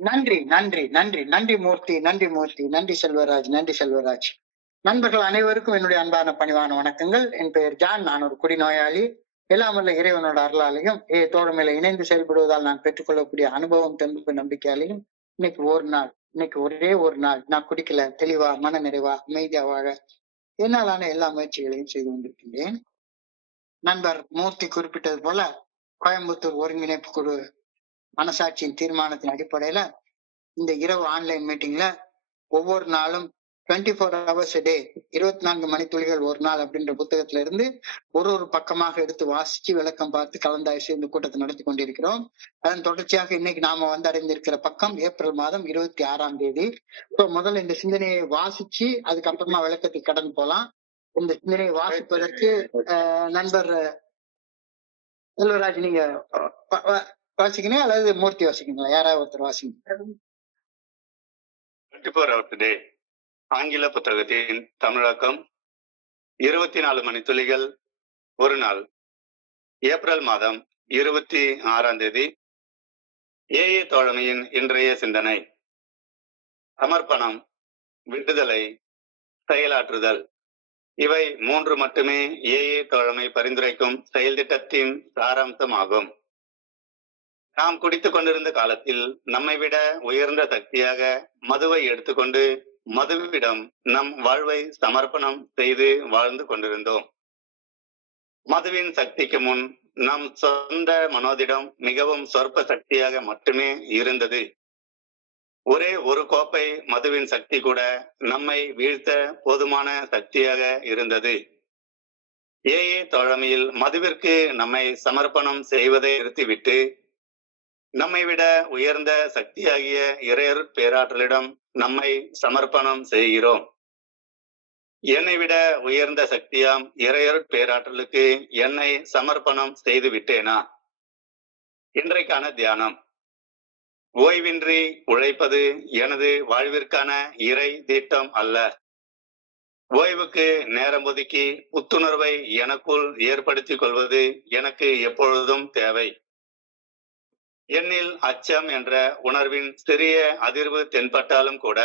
நன்றி நன்றி நன்றி நன்றி மூர்த்தி, நன்றி மூர்த்தி, நன்றி செல்வராஜ், நன்றி செல்வராஜ். நண்பர்கள் அனைவருக்கும் என்னுடைய அன்பான பணிவான வணக்கங்கள். என் பெயர் ஜான். நான் ஒரு குடிநோயாளி. எல்லாம் வல்ல இறைவனோட அருளாலையும் தோழமையில இணைந்து செயல்படுவதால் நான் பெற்றுக்கொள்ளக்கூடிய அனுபவம், தெம்பு, நம்பிக்கையாலையும் இன்னைக்கு ஒரே ஒரு நாள் நான் குடிக்கல, தெளிவா, மன நிறைவா, அமைதியா வாழ என்னாலான எல்லா முயற்சிகளையும் செய்து கொண்டிருக்கின்றேன். நண்பர் மூர்த்தி குறிப்பிட்டது போல, கோயம்புத்தூர் ஒருங்கிணைப்பு குழு மனசாட்சியின் தீர்மானத்தின் அடிப்படையில இந்த இரவு ஆன்லைன் மீட்டிங்ல ஒவ்வொரு நாளும் 24 hours a day, 24 மணித்துளிகள் ஒரு நாள் அப்படின்ற புத்தகத்துல இருந்து ஒரு பக்கமாக எடுத்து வாசிச்சு விளக்கம் பார்த்து கலந்தாய்ச்சி இந்த கூட்டத்தை நடத்தி கொண்டிருக்கிறோம். அதன் தொடர்ச்சியாக இன்னைக்கு நாம அடைந்திருக்கிற பக்கம் ஏப்ரல் மாதம் 26ஆம் தேதி. முதல்ல இந்த சிந்தனையை வாசிச்சு அதுக்கப்புறமா விளக்கத்தை கடந்து போலாம். இந்த சிந்தனையை வாசிப்பதற்கு நண்பர் செல்வராஜ் நீங்க வாசிக்கணும் அல்லது மூர்த்தி வாசிக்கீங்களா? யாராவது ஒருத்தர் வாசிங்க. 24 hours a day ஆங்கில புத்தகத்தின் தமிழாக்கம் 24 மணித்துளிகள் ஒரு நாள். ஏப்ரல் மாதம் 26ஆம் தேதி. ஏஏ தோழமையின் இன்றைய சிந்தனை: சமர்ப்பணம், விடுதலை, செயலாற்றுதல். இவை 3 மட்டுமே ஏஏ தோழமை பரிந்துரைக்கும் செயல் திட்டத்தின் சாராம்சமாகும். நாம் குடித்துக் கொண்டிருந்த காலத்தில் நம்மை விட உயர்ந்த சக்தியாக மதுவை எடுத்துக்கொண்டு மதுவிடம் நம் வாழ்வை சமர்ப்பணம் செய்து வாழ்ந்து கொண்டிருந்தோம். மதுவின் சக்திக்கு முன் நம் சொந்த மனோதிடம் மிகவும் சொற்ப சக்தியாக மட்டுமே இருந்தது. ஒரே ஒரு கோப்பை மதுவின் சக்தி கூட நம்மை வீழ்த்த போதுமான சக்தியாக இருந்தது. ஏஏ தோழமையில் மதுவிற்கு நம்மை சமர்ப்பணம் செய்வதை நிறுத்திவிட்டு நம்மை விட உயர்ந்த சக்தியாகிய இறையர் பேராற்றலிடம் நம்மை சமர்ப்பணம் செய்கிறோம். என்னை விட உயர்ந்த சக்தியாம் இறையர் பேராற்றலுக்கு என்னை சமர்ப்பணம் செய்து விட்டேனா? இன்றைக்கான தியானம்: ஓய்வின்றி உழைப்பது எனது வாழ்விற்கான இறை திட்டம் அல்ல. ஓய்வுக்கு நேரம் ஒதுக்கி புத்துணர்வை எனக்குள் ஏற்படுத்திக் கொள்வது எனக்கு எப்பொழுதும் தேவை. என்னில் அச்சம் என்ற உணர்வின் சிறிய அதிர்வு தென்பட்டாலும் கூட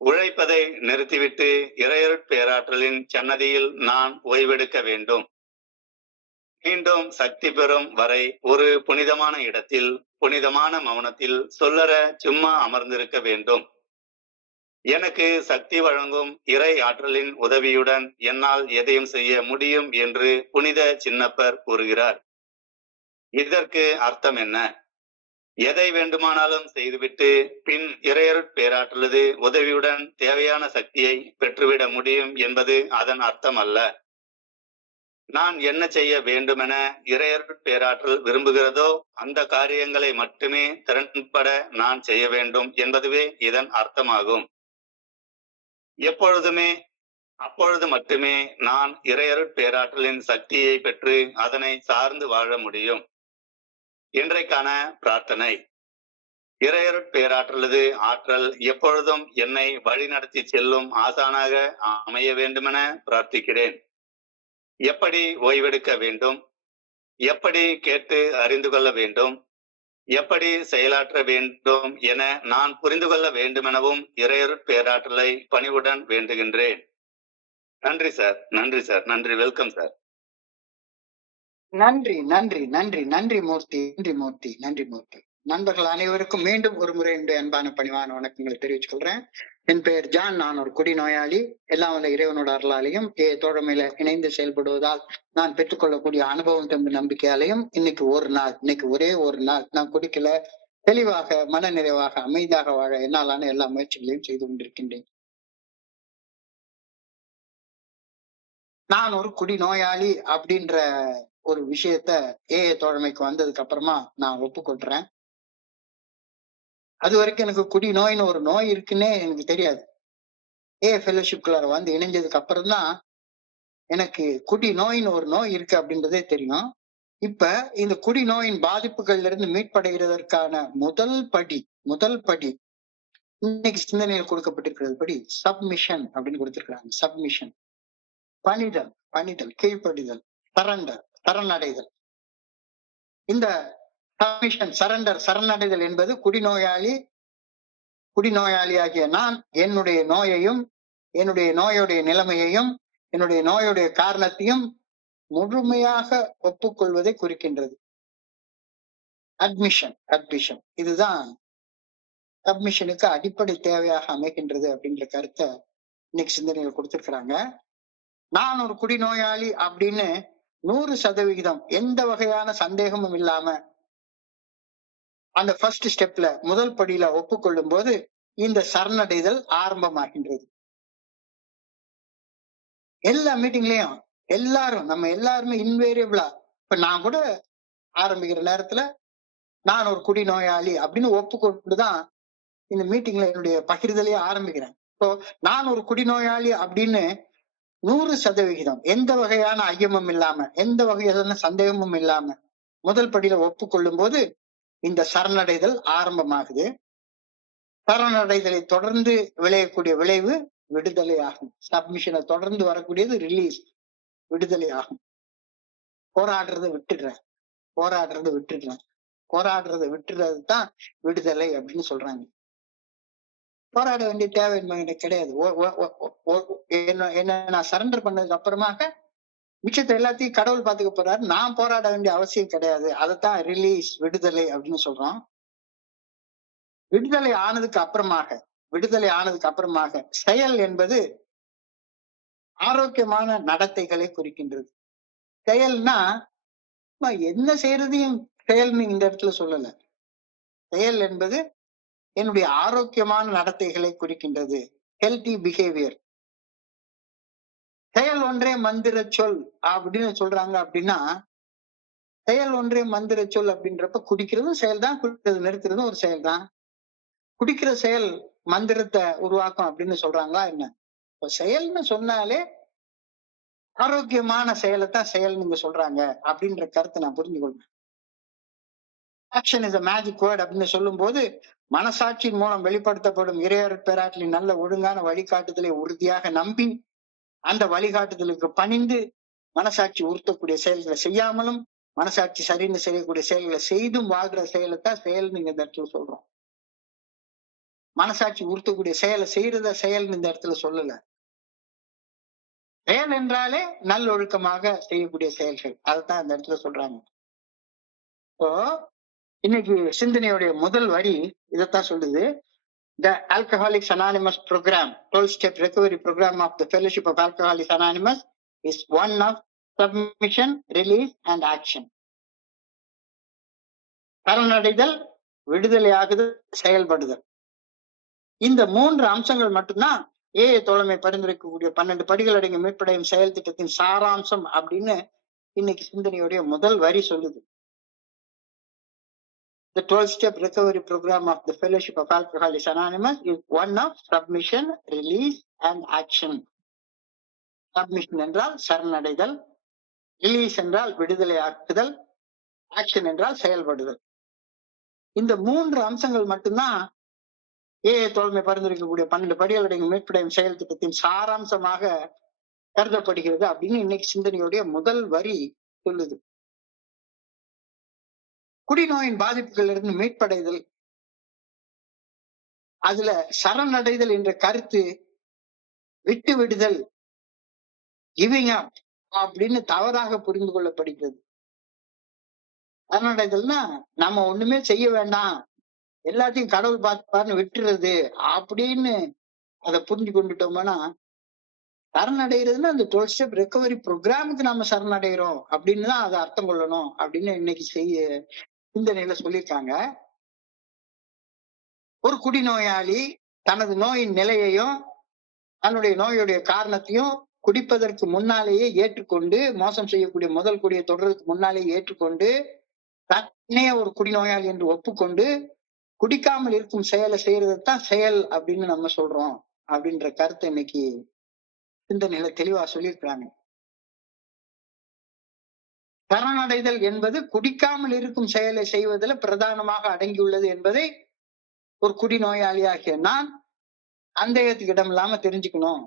உழைப்பதை நிறுத்திவிட்டு இறையர் பேராற்றலின் சன்னதியில் நான் ஓய்வெடுக்க வேண்டும். மீண்டும் சக்தி பெறும் வரை ஒரு புனிதமான இடத்தில், புனிதமான மௌனத்தில் சொல்லற சும்மா அமர்ந்திருக்க வேண்டும். எனக்கு சக்தி வழங்கும் இறை ஆற்றலின் உதவியுடன் என்னால் எதையும் செய்ய முடியும் என்று புனித சின்னப்பர் கூறுகிறார். இதற்கு அர்த்தம் என்ன? எதை வேண்டுமானாலும் செய்துவிட்டு பின் இறையர் பேராற்றலது உதவியுடன் தேவையான சக்தியை பெற்றுவிட முடியும் என்பது அதன் அர்த்தம் அல்ல. நான் என்ன செய்ய வேண்டுமென இறையர் பேராற்றல் விரும்புகிறதோ அந்த காரியங்களை மட்டுமே திறன்பட நான் செய்ய வேண்டும் என்பதுவே இதன் அர்த்தமாகும். எப்பொழுதுமே அப்பொழுது மட்டுமே நான் இறையர் பேராற்றலின் சக்தியை பெற்று அதனை சார்ந்து வாழ முடியும். இன்றைக்கான பிரார்த்தனை: இறையர் பேராற்றலது ஆற்றல் எப்பொழுதும் என்னை வழிநடத்தி செல்லும் ஆசானாக அமைய வேண்டுமென பிரார்த்திக்கிறேன். எப்படி ஓய்வெடுக்க வேண்டும், எப்படி கேட்டு அறிந்து கொள்ள வேண்டும், எப்படி செயலாற்ற வேண்டும் என நான் புரிந்து கொள்ள வேண்டுமெனவும் இறையர் பேராற்றலை பணிவுடன் வேண்டுகின்றேன். நன்றி சார், நன்றி சார், நன்றி. Welcome sir. நன்றி நன்றி நன்றி நன்றி மூர்த்தி, நன்றி மூர்த்தி, நன்றி மூர்த்தி. நண்பர்கள் அனைவருக்கும் மீண்டும் ஒரு முறை என்னுடைய அன்பான பணிவான வணக்கங்களை தெரிவித்துக் கொள்றேன். என் பெயர் ஜான். நான் ஒரு குடிநோயாளி. எல்லாம் வல்ல இறைவனோட அருளாலையும் தோழமையில இணைந்து செயல்படுவதால் நான் பெற்றுக்கொள்ளக்கூடிய அனுபவம், தெம்பு, நம்பிக்கையாலையும் இன்னைக்கு ஒரே ஒரு நாள் நான் குடிக்கல, தெளிவாக, மன நிறைவாக, அமைதியாக வாழ என்னாலான எல்லா முயற்சிகளையும் செய்து கொண்டிருக்கின்றேன். நான் ஒரு குடிநோயாளி அப்படின்ற ஒரு விஷயத்த தோழமைக்கு வந்ததுக்கு அப்புறமா நான் ஒப்புக்கொள்றேன். அது வரைக்கும் எனக்கு குடி நோயின்னு ஒரு நோய் இருக்குன்னே எனக்கு தெரியாது. ஃபெலோஷிப்குள்ளார வந்து இணைஞ்சதுக்கு அப்புறம் தான் எனக்கு குடி நோயின்னு ஒரு நோய் இருக்கு அப்படின்றதே தெரியும். இப்ப இந்த குடி நோயின் பாதிப்புகள்ல இருந்து மீட்படைகிறதற்கான முதல் படி இன்னைக்கு சிந்தனையில் கொடுக்கப்பட்டிருக்கிறது படி சப்மிஷன் அப்படின்னு கொடுத்திருக்கிறாங்க. சப்மிஷன், பணிதல், கீழ்ப்படிதல், சரண்டர், சரணடைதல். இந்த சப்மிஷன், சரண்டர், சரணடைதல் என்பது குடிநோயாளியாகிய நான் என்னுடைய நோயையும், என்னுடைய நோயுடைய நிலைமையையும், என்னுடைய நோயுடைய காரணத்தையும் முழுமையாக ஒப்புக்கொள்வதை குறிக்கின்றது. அட்மிஷன் இதுதான் சப்மிஷனுக்கு அடிப்படை தேவையாக அமைகின்றது அப்படின்ற கருத்தை இன்னைக்கு சிந்தனையில கொடுத்திருக்கிறாங்க. நான் ஒரு குடிநோயாளி அப்படின்னு 100% எந்த வகையான சந்தேகமும் இல்லாம அந்த ஃபர்ஸ்ட் ஸ்டெப்ல, முதல் படியில ஒப்புக்கொள்ளும் போது இந்த சரணடைதல் ஆரம்பமாகின்றது. எல்லா மீட்டிங்லயும் நம்ம எல்லாருமே இன்வேரியபிளா, இப்ப நான் கூட ஆரம்பிக்கிற நேரத்துல நான் ஒரு குடிநோயாளி அப்படின்னு ஒப்புக்கொண்டுதான் இந்த மீட்டிங்ல என்னுடைய பகிர்தலையே ஆரம்பிக்கிறேன். இப்போ நான் ஒரு குடிநோயாளி அப்படின்னு 100% எந்த வகையான ஐயமும் இல்லாம, எந்த வகையான சந்தேகமும் இல்லாம முதல் படியில ஒப்புக்கொள்ளும் போது இந்த சரணடைதல் ஆரம்பமாகுது. சரணடைதலை தொடர்ந்து விளையக்கூடிய விளைவு விடுதலை ஆகும். சப்மிஷனை தொடர்ந்து வரக்கூடியது ரிலீஸ், விடுதலை ஆகும். போராடுறதை விட்டுடுறது தான் விடுதலை அப்படின்னு சொல்றாங்க. போராட வேண்டிய தேவை கிடையாது. என்ன நான் சரண்டர் பண்ணதுக்கு அப்புறமாக மிச்சத்தை எல்லாத்தையும் கடவுள் பார்த்துக்க போறாரு. நான் போராட வேண்டிய அவசியம் கிடையாது. அதைத்தான் ரிலீஸ், விடுதலை அப்படின்னு சொல்றோம். விடுதலை ஆனதுக்கு அப்புறமாக செயல் என்பது ஆரோக்கியமான நடத்தைகளை குறிக்கின்றது. செயல்னா என்ன செய்யறதையும் செயல்னு இந்த இடத்துல சொல்லல. செயல் என்பது என்னுடைய ஆரோக்கியமான நடத்தைகளை குறிக்கின்றது. Healthy behaviour. செயல் ஒன்றே மந்திர சொல் அப்படின்னு சொல்றாங்க. அப்படின்னா செயல் ஒன்றே மந்திர சொல் அப்படின்றப்ப குடிக்கிறதும் செயல் தான், குடிக்கிறது நிறுத்துறதும் ஒரு செயல் தான். குடிக்கிற செயல் மந்திரத்தை உருவாக்கும் அப்படின்னு சொல்றாங்களா என்ன? இப்ப செயல்னு சொன்னாலே ஆரோக்கியமான செயலைத்தான் செயல் நீங்க சொல்றாங்க அப்படின்ற கருத்தை நான் புரிஞ்சு கொள்வேன். Action is a magic word அப்படின்னு சொல்லும் போது மனசாட்சியின் மூலம் வெளிப்படுத்தப்படும் இறையருட் பேராற்றலின் நல்ல ஒழுங்கான வழிகாட்டுதலை உறுதியாக நம்பி அந்த வழிகாட்டுதலுக்கு பணிந்து மனசாட்சி உறுத்தக்கூடிய செயல்களை செய்யாமலும் மனசாட்சி சரின்னு செய்யக்கூடிய செயல்களை செய்தும் வாழ்ற செயலைத்தான் செயல் நீங்க இந்த இடத்துல சொல்றோம். மனசாட்சி உறுத்தக்கூடிய செயலை செய்யறத செயல் இந்த இடத்துல சொல்லல. செயல் என்றாலே நல்லொழுக்கமாக செய்யக்கூடிய செயல்கள், அதைத்தான் இந்த இடத்துல சொல்றாங்க. இப்போ இன்னைக்கு சிந்தனையுடைய முதல் வரி இதைத்தான் சொல்லுது. The Alcoholics Anonymous program, 12-step recovery program of the Fellowship of Alcoholics Anonymous is one of submission, release and action. சரணடைதல், விடுதலையாகுதல், செயல்படுதல். இந்த 3 அம்சங்கள் மட்டும்தான் தோழமை பரிந்துரைக்கக்கூடிய 12 படிகள் அடங்கிய மீட்படையும் செயல் திட்டத்தின் சாராம்சம் அப்படின்னு இன்னைக்கு சிந்தனையுடைய முதல் வரி சொல்லுது. The 12-step recovery program of the Fellowship of Alcoholics Anonymous is one of submission, release and action. Submission என்றால் சரணடைதல், ரிலீஸ் என்றால் விடுதலை ஆக்குதல், ஆக்ஷன் என்றால் செயல்படுதல். இந்த 3 அம்சங்கள் மட்டும்தான் தோழமை பரிந்துரைக்கக்கூடிய 12 படிகள் அடங்கிய மீட்படையும் செயல் திட்டத்தின் சாராம்சமாக கருதப்படுகிறது அப்படின்னு இன்னைக்கு சிந்தனையுடைய முதல் வரி சொல்லுது. குடிநோயின் பாதிப்புகள் இருந்து மீட்படைதல், அதுல சரணடைதல் என்ற கருத்து விட்டு விடுதல், கிவிங் அப் அப்படின்னு தவறாக புரிந்து கொள்ளப்படுகிறது. சரணடைதல்னா நம்ம ஒண்ணுமே செய்ய வேண்டாம், எல்லாத்தையும் கடவுள் பார்த்துப்பாருன்னு விட்டுறது அப்படின்னு அதை புரிஞ்சு கொண்டுட்டோம்னா, சரணடைகிறதுன்னா அந்த 12 ஸ்டெப் ரெக்கவரி ப்ரோக்ராமுக்கு நாம சரணடைகிறோம் அப்படின்னு தான் அதை அர்த்தம் கொள்ளணும் அப்படின்னு இன்னைக்கு சிந்தனையில சொல்லியிருக்காங்க. ஒரு குடிநோயாளி தனது நோயின் நிலையையும் தன்னுடைய நோயுடைய காரணத்தையும் குடிப்பதற்கு முன்னாலேயே ஏற்றுக்கொண்டு, மோசம் செய்யக்கூடிய முதல் குடியை தொடர்றதுக்கு முன்னாலேயே ஏற்றுக்கொண்டு, தன்னையே ஒரு குடிநோயாளி என்று ஒப்புக்கொண்டு குடிக்காமல் இருக்கும் செயலை செய்யறதுதான் செயல் அப்படின்னு நம்ம சொல்றோம் அப்படின்ற கருத்தை இன்னைக்கு சிந்தனையில தெளிவா சொல்லியிருக்கிறாங்க. சரணடைதல் என்பது குடிக்காமல் இருக்கும் செயலை செய்வதில் பிரதானமாக அடங்கியுள்ளது என்பதை ஒரு குடிநோயாளியாகிய நான் சந்தேகத்துக்கு இடம் இல்லாம தெரிஞ்சுக்கணும்.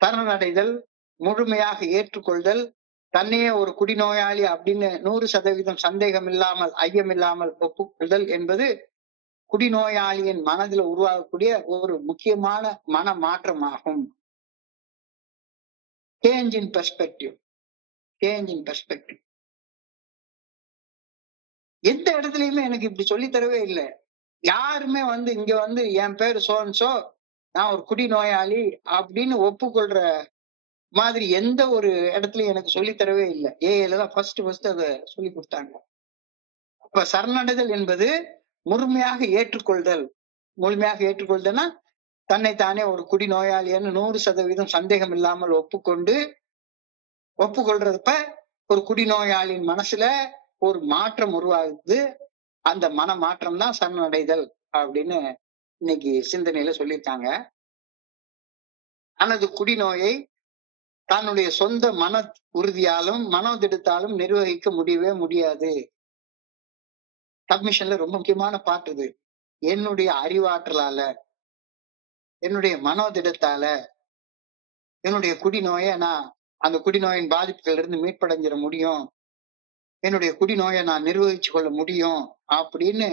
சரணடைதல், முழுமையாக ஏற்றுக்கொள்தல், தன்னையே ஒரு குடிநோயாளி அப்படின்னு 100% சந்தேகம் இல்லாமல், ஐயம் இல்லாமல் ஒப்புக்கொள்தல் என்பது குடிநோயாளியின் மனதில் உருவாகக்கூடிய ஒரு முக்கியமான மன மாற்றமாகும். Change in perspective. Change in perspective. எந்த இடத்துலயுமே எனக்கு இப்படி சொல்லி தரவே இல்லை. யாருமே இங்க என் பேரு சோன்சோ, நான் ஒரு குடிநோயாளி அப்படின்னு ஒப்புக்கொள்ற மாதிரி எந்த ஒரு இடத்துலயும் எனக்கு சொல்லி தரவே இல்லை. ஏஐல தான் ஃபர்ஸ்ட் அதை சொல்லி கொடுத்தாங்க. அப்ப சரணடைதல் என்பது முழுமையாக ஏற்றுக்கொள்தல். முழுமையாக ஏற்றுக்கொள்தல்னா தன்னைத்தானே ஒரு குடிநோயாளின்னு 100% சந்தேகம் இல்லாமல் ஒப்புக்கொள்றப்ப ஒரு குடிநோயாளியின் மனசுல ஒரு மாற்றம் உருவாகுது. அந்த மன மாற்றம் தான் சரணடைதல் அப்படின்னு இன்னைக்கு சிந்தனையில சொல்லியிருக்காங்க. தனது குடிநோயை தன்னுடைய சொந்த மன உறுதியாலும் மனோதிடத்தாலும் நிர்வகிக்க முடியவே முடியாது. சப்மிஷன்ல ரொம்ப முக்கியமான பாட்டு இது. என்னுடைய அறிவாற்றலால, என்னுடைய மனோதிடத்தால என்னுடைய குடிநோயை நான் அந்த குடிநோயின் பாதிப்புகள் இருந்து மீட்படைஞ்சிட முடியும், என்னுடைய குடிநோயை நான் நிர்வகிச்சு கொள்ள முடியும் அப்படின்னு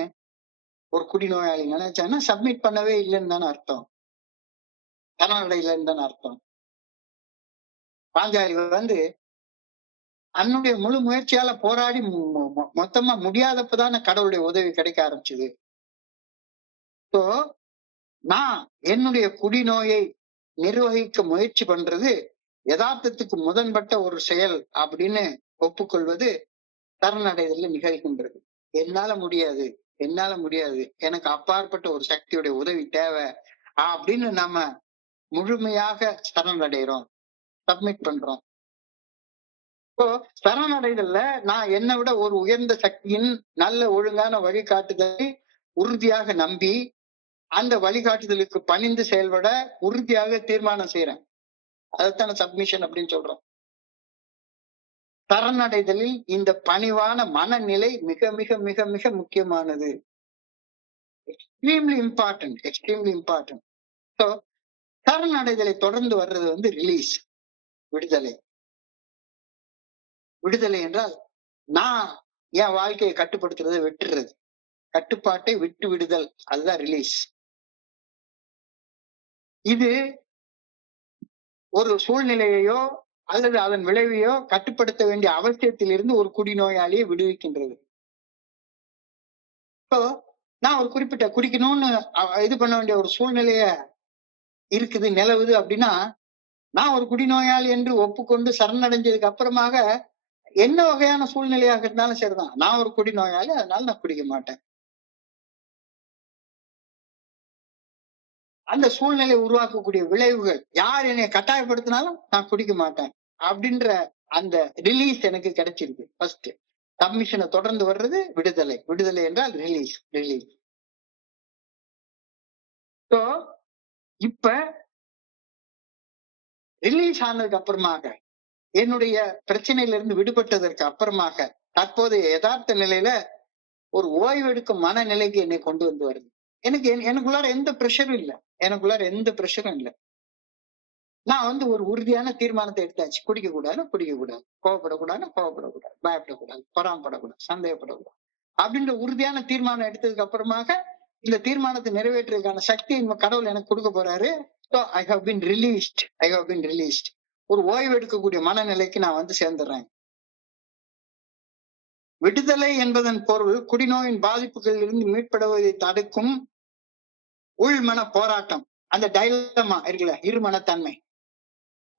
ஒரு குடிநோயாளி நினைச்சான்னா சப்மிட் பண்ணவே இல்லைன்னு தானே அர்த்தம், சரணடையிலன்னு தானே அர்த்தம். பாஞ்சாலி தன்னுடைய முழு முயற்சியால போராடி மொத்தமா முடியாதப்பதான கடவுளுடைய உதவி கிடைக்க ஆரம்பிச்சது. ஸோ நான் என்னுடைய குடிநோயை நிர்வகிக்க முயற்சி பண்றது யதார்த்தத்துக்கு முதன்பட்ட ஒரு செயல் அப்படின்னு ஒப்புக்கொள்வது சரணடைதல்ல நிகழ்கின்றது. என்னால முடியாது, எனக்கு அப்பாற்பட்ட ஒரு சக்தியுடைய உதவி தேவை அப்படின்னு நம்ம முழுமையாக சரணடைகிறோம், சப்மிட் பண்றோம். இப்போ சரணடைதல்ல நான் என்னை விட ஒரு உயர்ந்த சக்தியின் நல்ல ஒழுங்கான வழிகாட்டுதலை உறுதியாக நம்பி அந்த வழிகாட்டுதலுக்கு பணிந்து செயல்பட உறுதியாக தீர்மானம் செய்யறேன். அதைத்தான சப்மிஷன் அப்படின்னு சொல்றோம். சரணடைதலில் இந்த பணிவான மனநிலை மிக மிக மிக மிக முக்கியமானது. Extremely important. ஸோ சரணடைதலை தொடர்ந்து வர்றது ரிலீஸ், விடுதலை. விடுதலை என்றால் நான் என் வாழ்க்கையை கட்டுப்படுத்துறதை விட்டுறது, கட்டுப்பாட்டை விட்டு விடுதல், அதுதான் ரிலீஸ். இது ஒரு சூழ்நிலையையோ அல்லது அதன் விளைவையோ கட்டுப்படுத்த வேண்டிய அவசியத்தில் இருந்து ஒரு குடிநோயாளியை விடுவிக்கின்றது. இப்போ நான் ஒரு குறிப்பிட்ட குடிக்கணும்னு இது பண்ண வேண்டிய ஒரு சூழ்நிலைய இருக்குது, நிலவுது அப்படின்னா நான் ஒரு குடிநோயாளி என்று ஒப்புக்கொண்டு சரணடைஞ்சதுக்கு அப்புறமாக என்ன வகையான சூழ்நிலையாக இருந்தாலும் சரிதான், நான் ஒரு குடிநோயாளி, அதனால நான் குடிக்க மாட்டேன். அந்த சூழ்நிலை உருவாக்கக்கூடிய விளைவுகள் யார் என்னை கட்டாயப்படுத்தினாலும் நான் குடிக்க மாட்டேன் அப்படின்ற அந்த ரிலீஸ் எனக்கு கிடைச்சிருக்கு. ஃபர்ஸ்ட் சப்மிஷனை தொடர்ந்து வர்றது விடுதலை. விடுதலை என்றால் ரிலீஸ். ஸோ இப்ப ரிலீஸ் ஆனதுக்கு அப்புறமாக, என்னுடைய பிரச்சனையிலிருந்து விடுபட்டதற்கு அப்புறமாக தற்போதைய யதார்த்த நிலையில ஒரு ஓய்வெடுக்கும் மனநிலைக்கு என்னை கொண்டு வருது. எனக்குள்ளார எந்த ப்ரெஷரும் இல்லை. நான் ஒரு உறுதியான தீர்மானத்தை எடுத்தாச்சு. குடிக்க கூடாது, கோவப்படக்கூடாது, பயப்படக்கூடாது, பொறாமப்படக்கூடாது, சந்தேகப்படக்கூடாது அப்படின்ற உறுதியான தீர்மானம் எடுத்ததுக்கு அப்புறமாக இந்த தீர்மானத்தை நிறைவேற்றுவதற்கான சக்தி கடவுள் எனக்கு கொடுக்க போறாரு. I have been released. ஒரு ஓய்வு எடுக்கக்கூடிய மனநிலைக்கு நான் சேர்ந்துடுறேன். விடுதலை என்பதன் பொருள் குடிநோயின் பாதிப்புகளில் இருந்து மீட்படுவதை தடுக்கும் உள்மன போராட்டம். அந்த டைலமா இருக்குல்ல, இருமனத்தன்மை,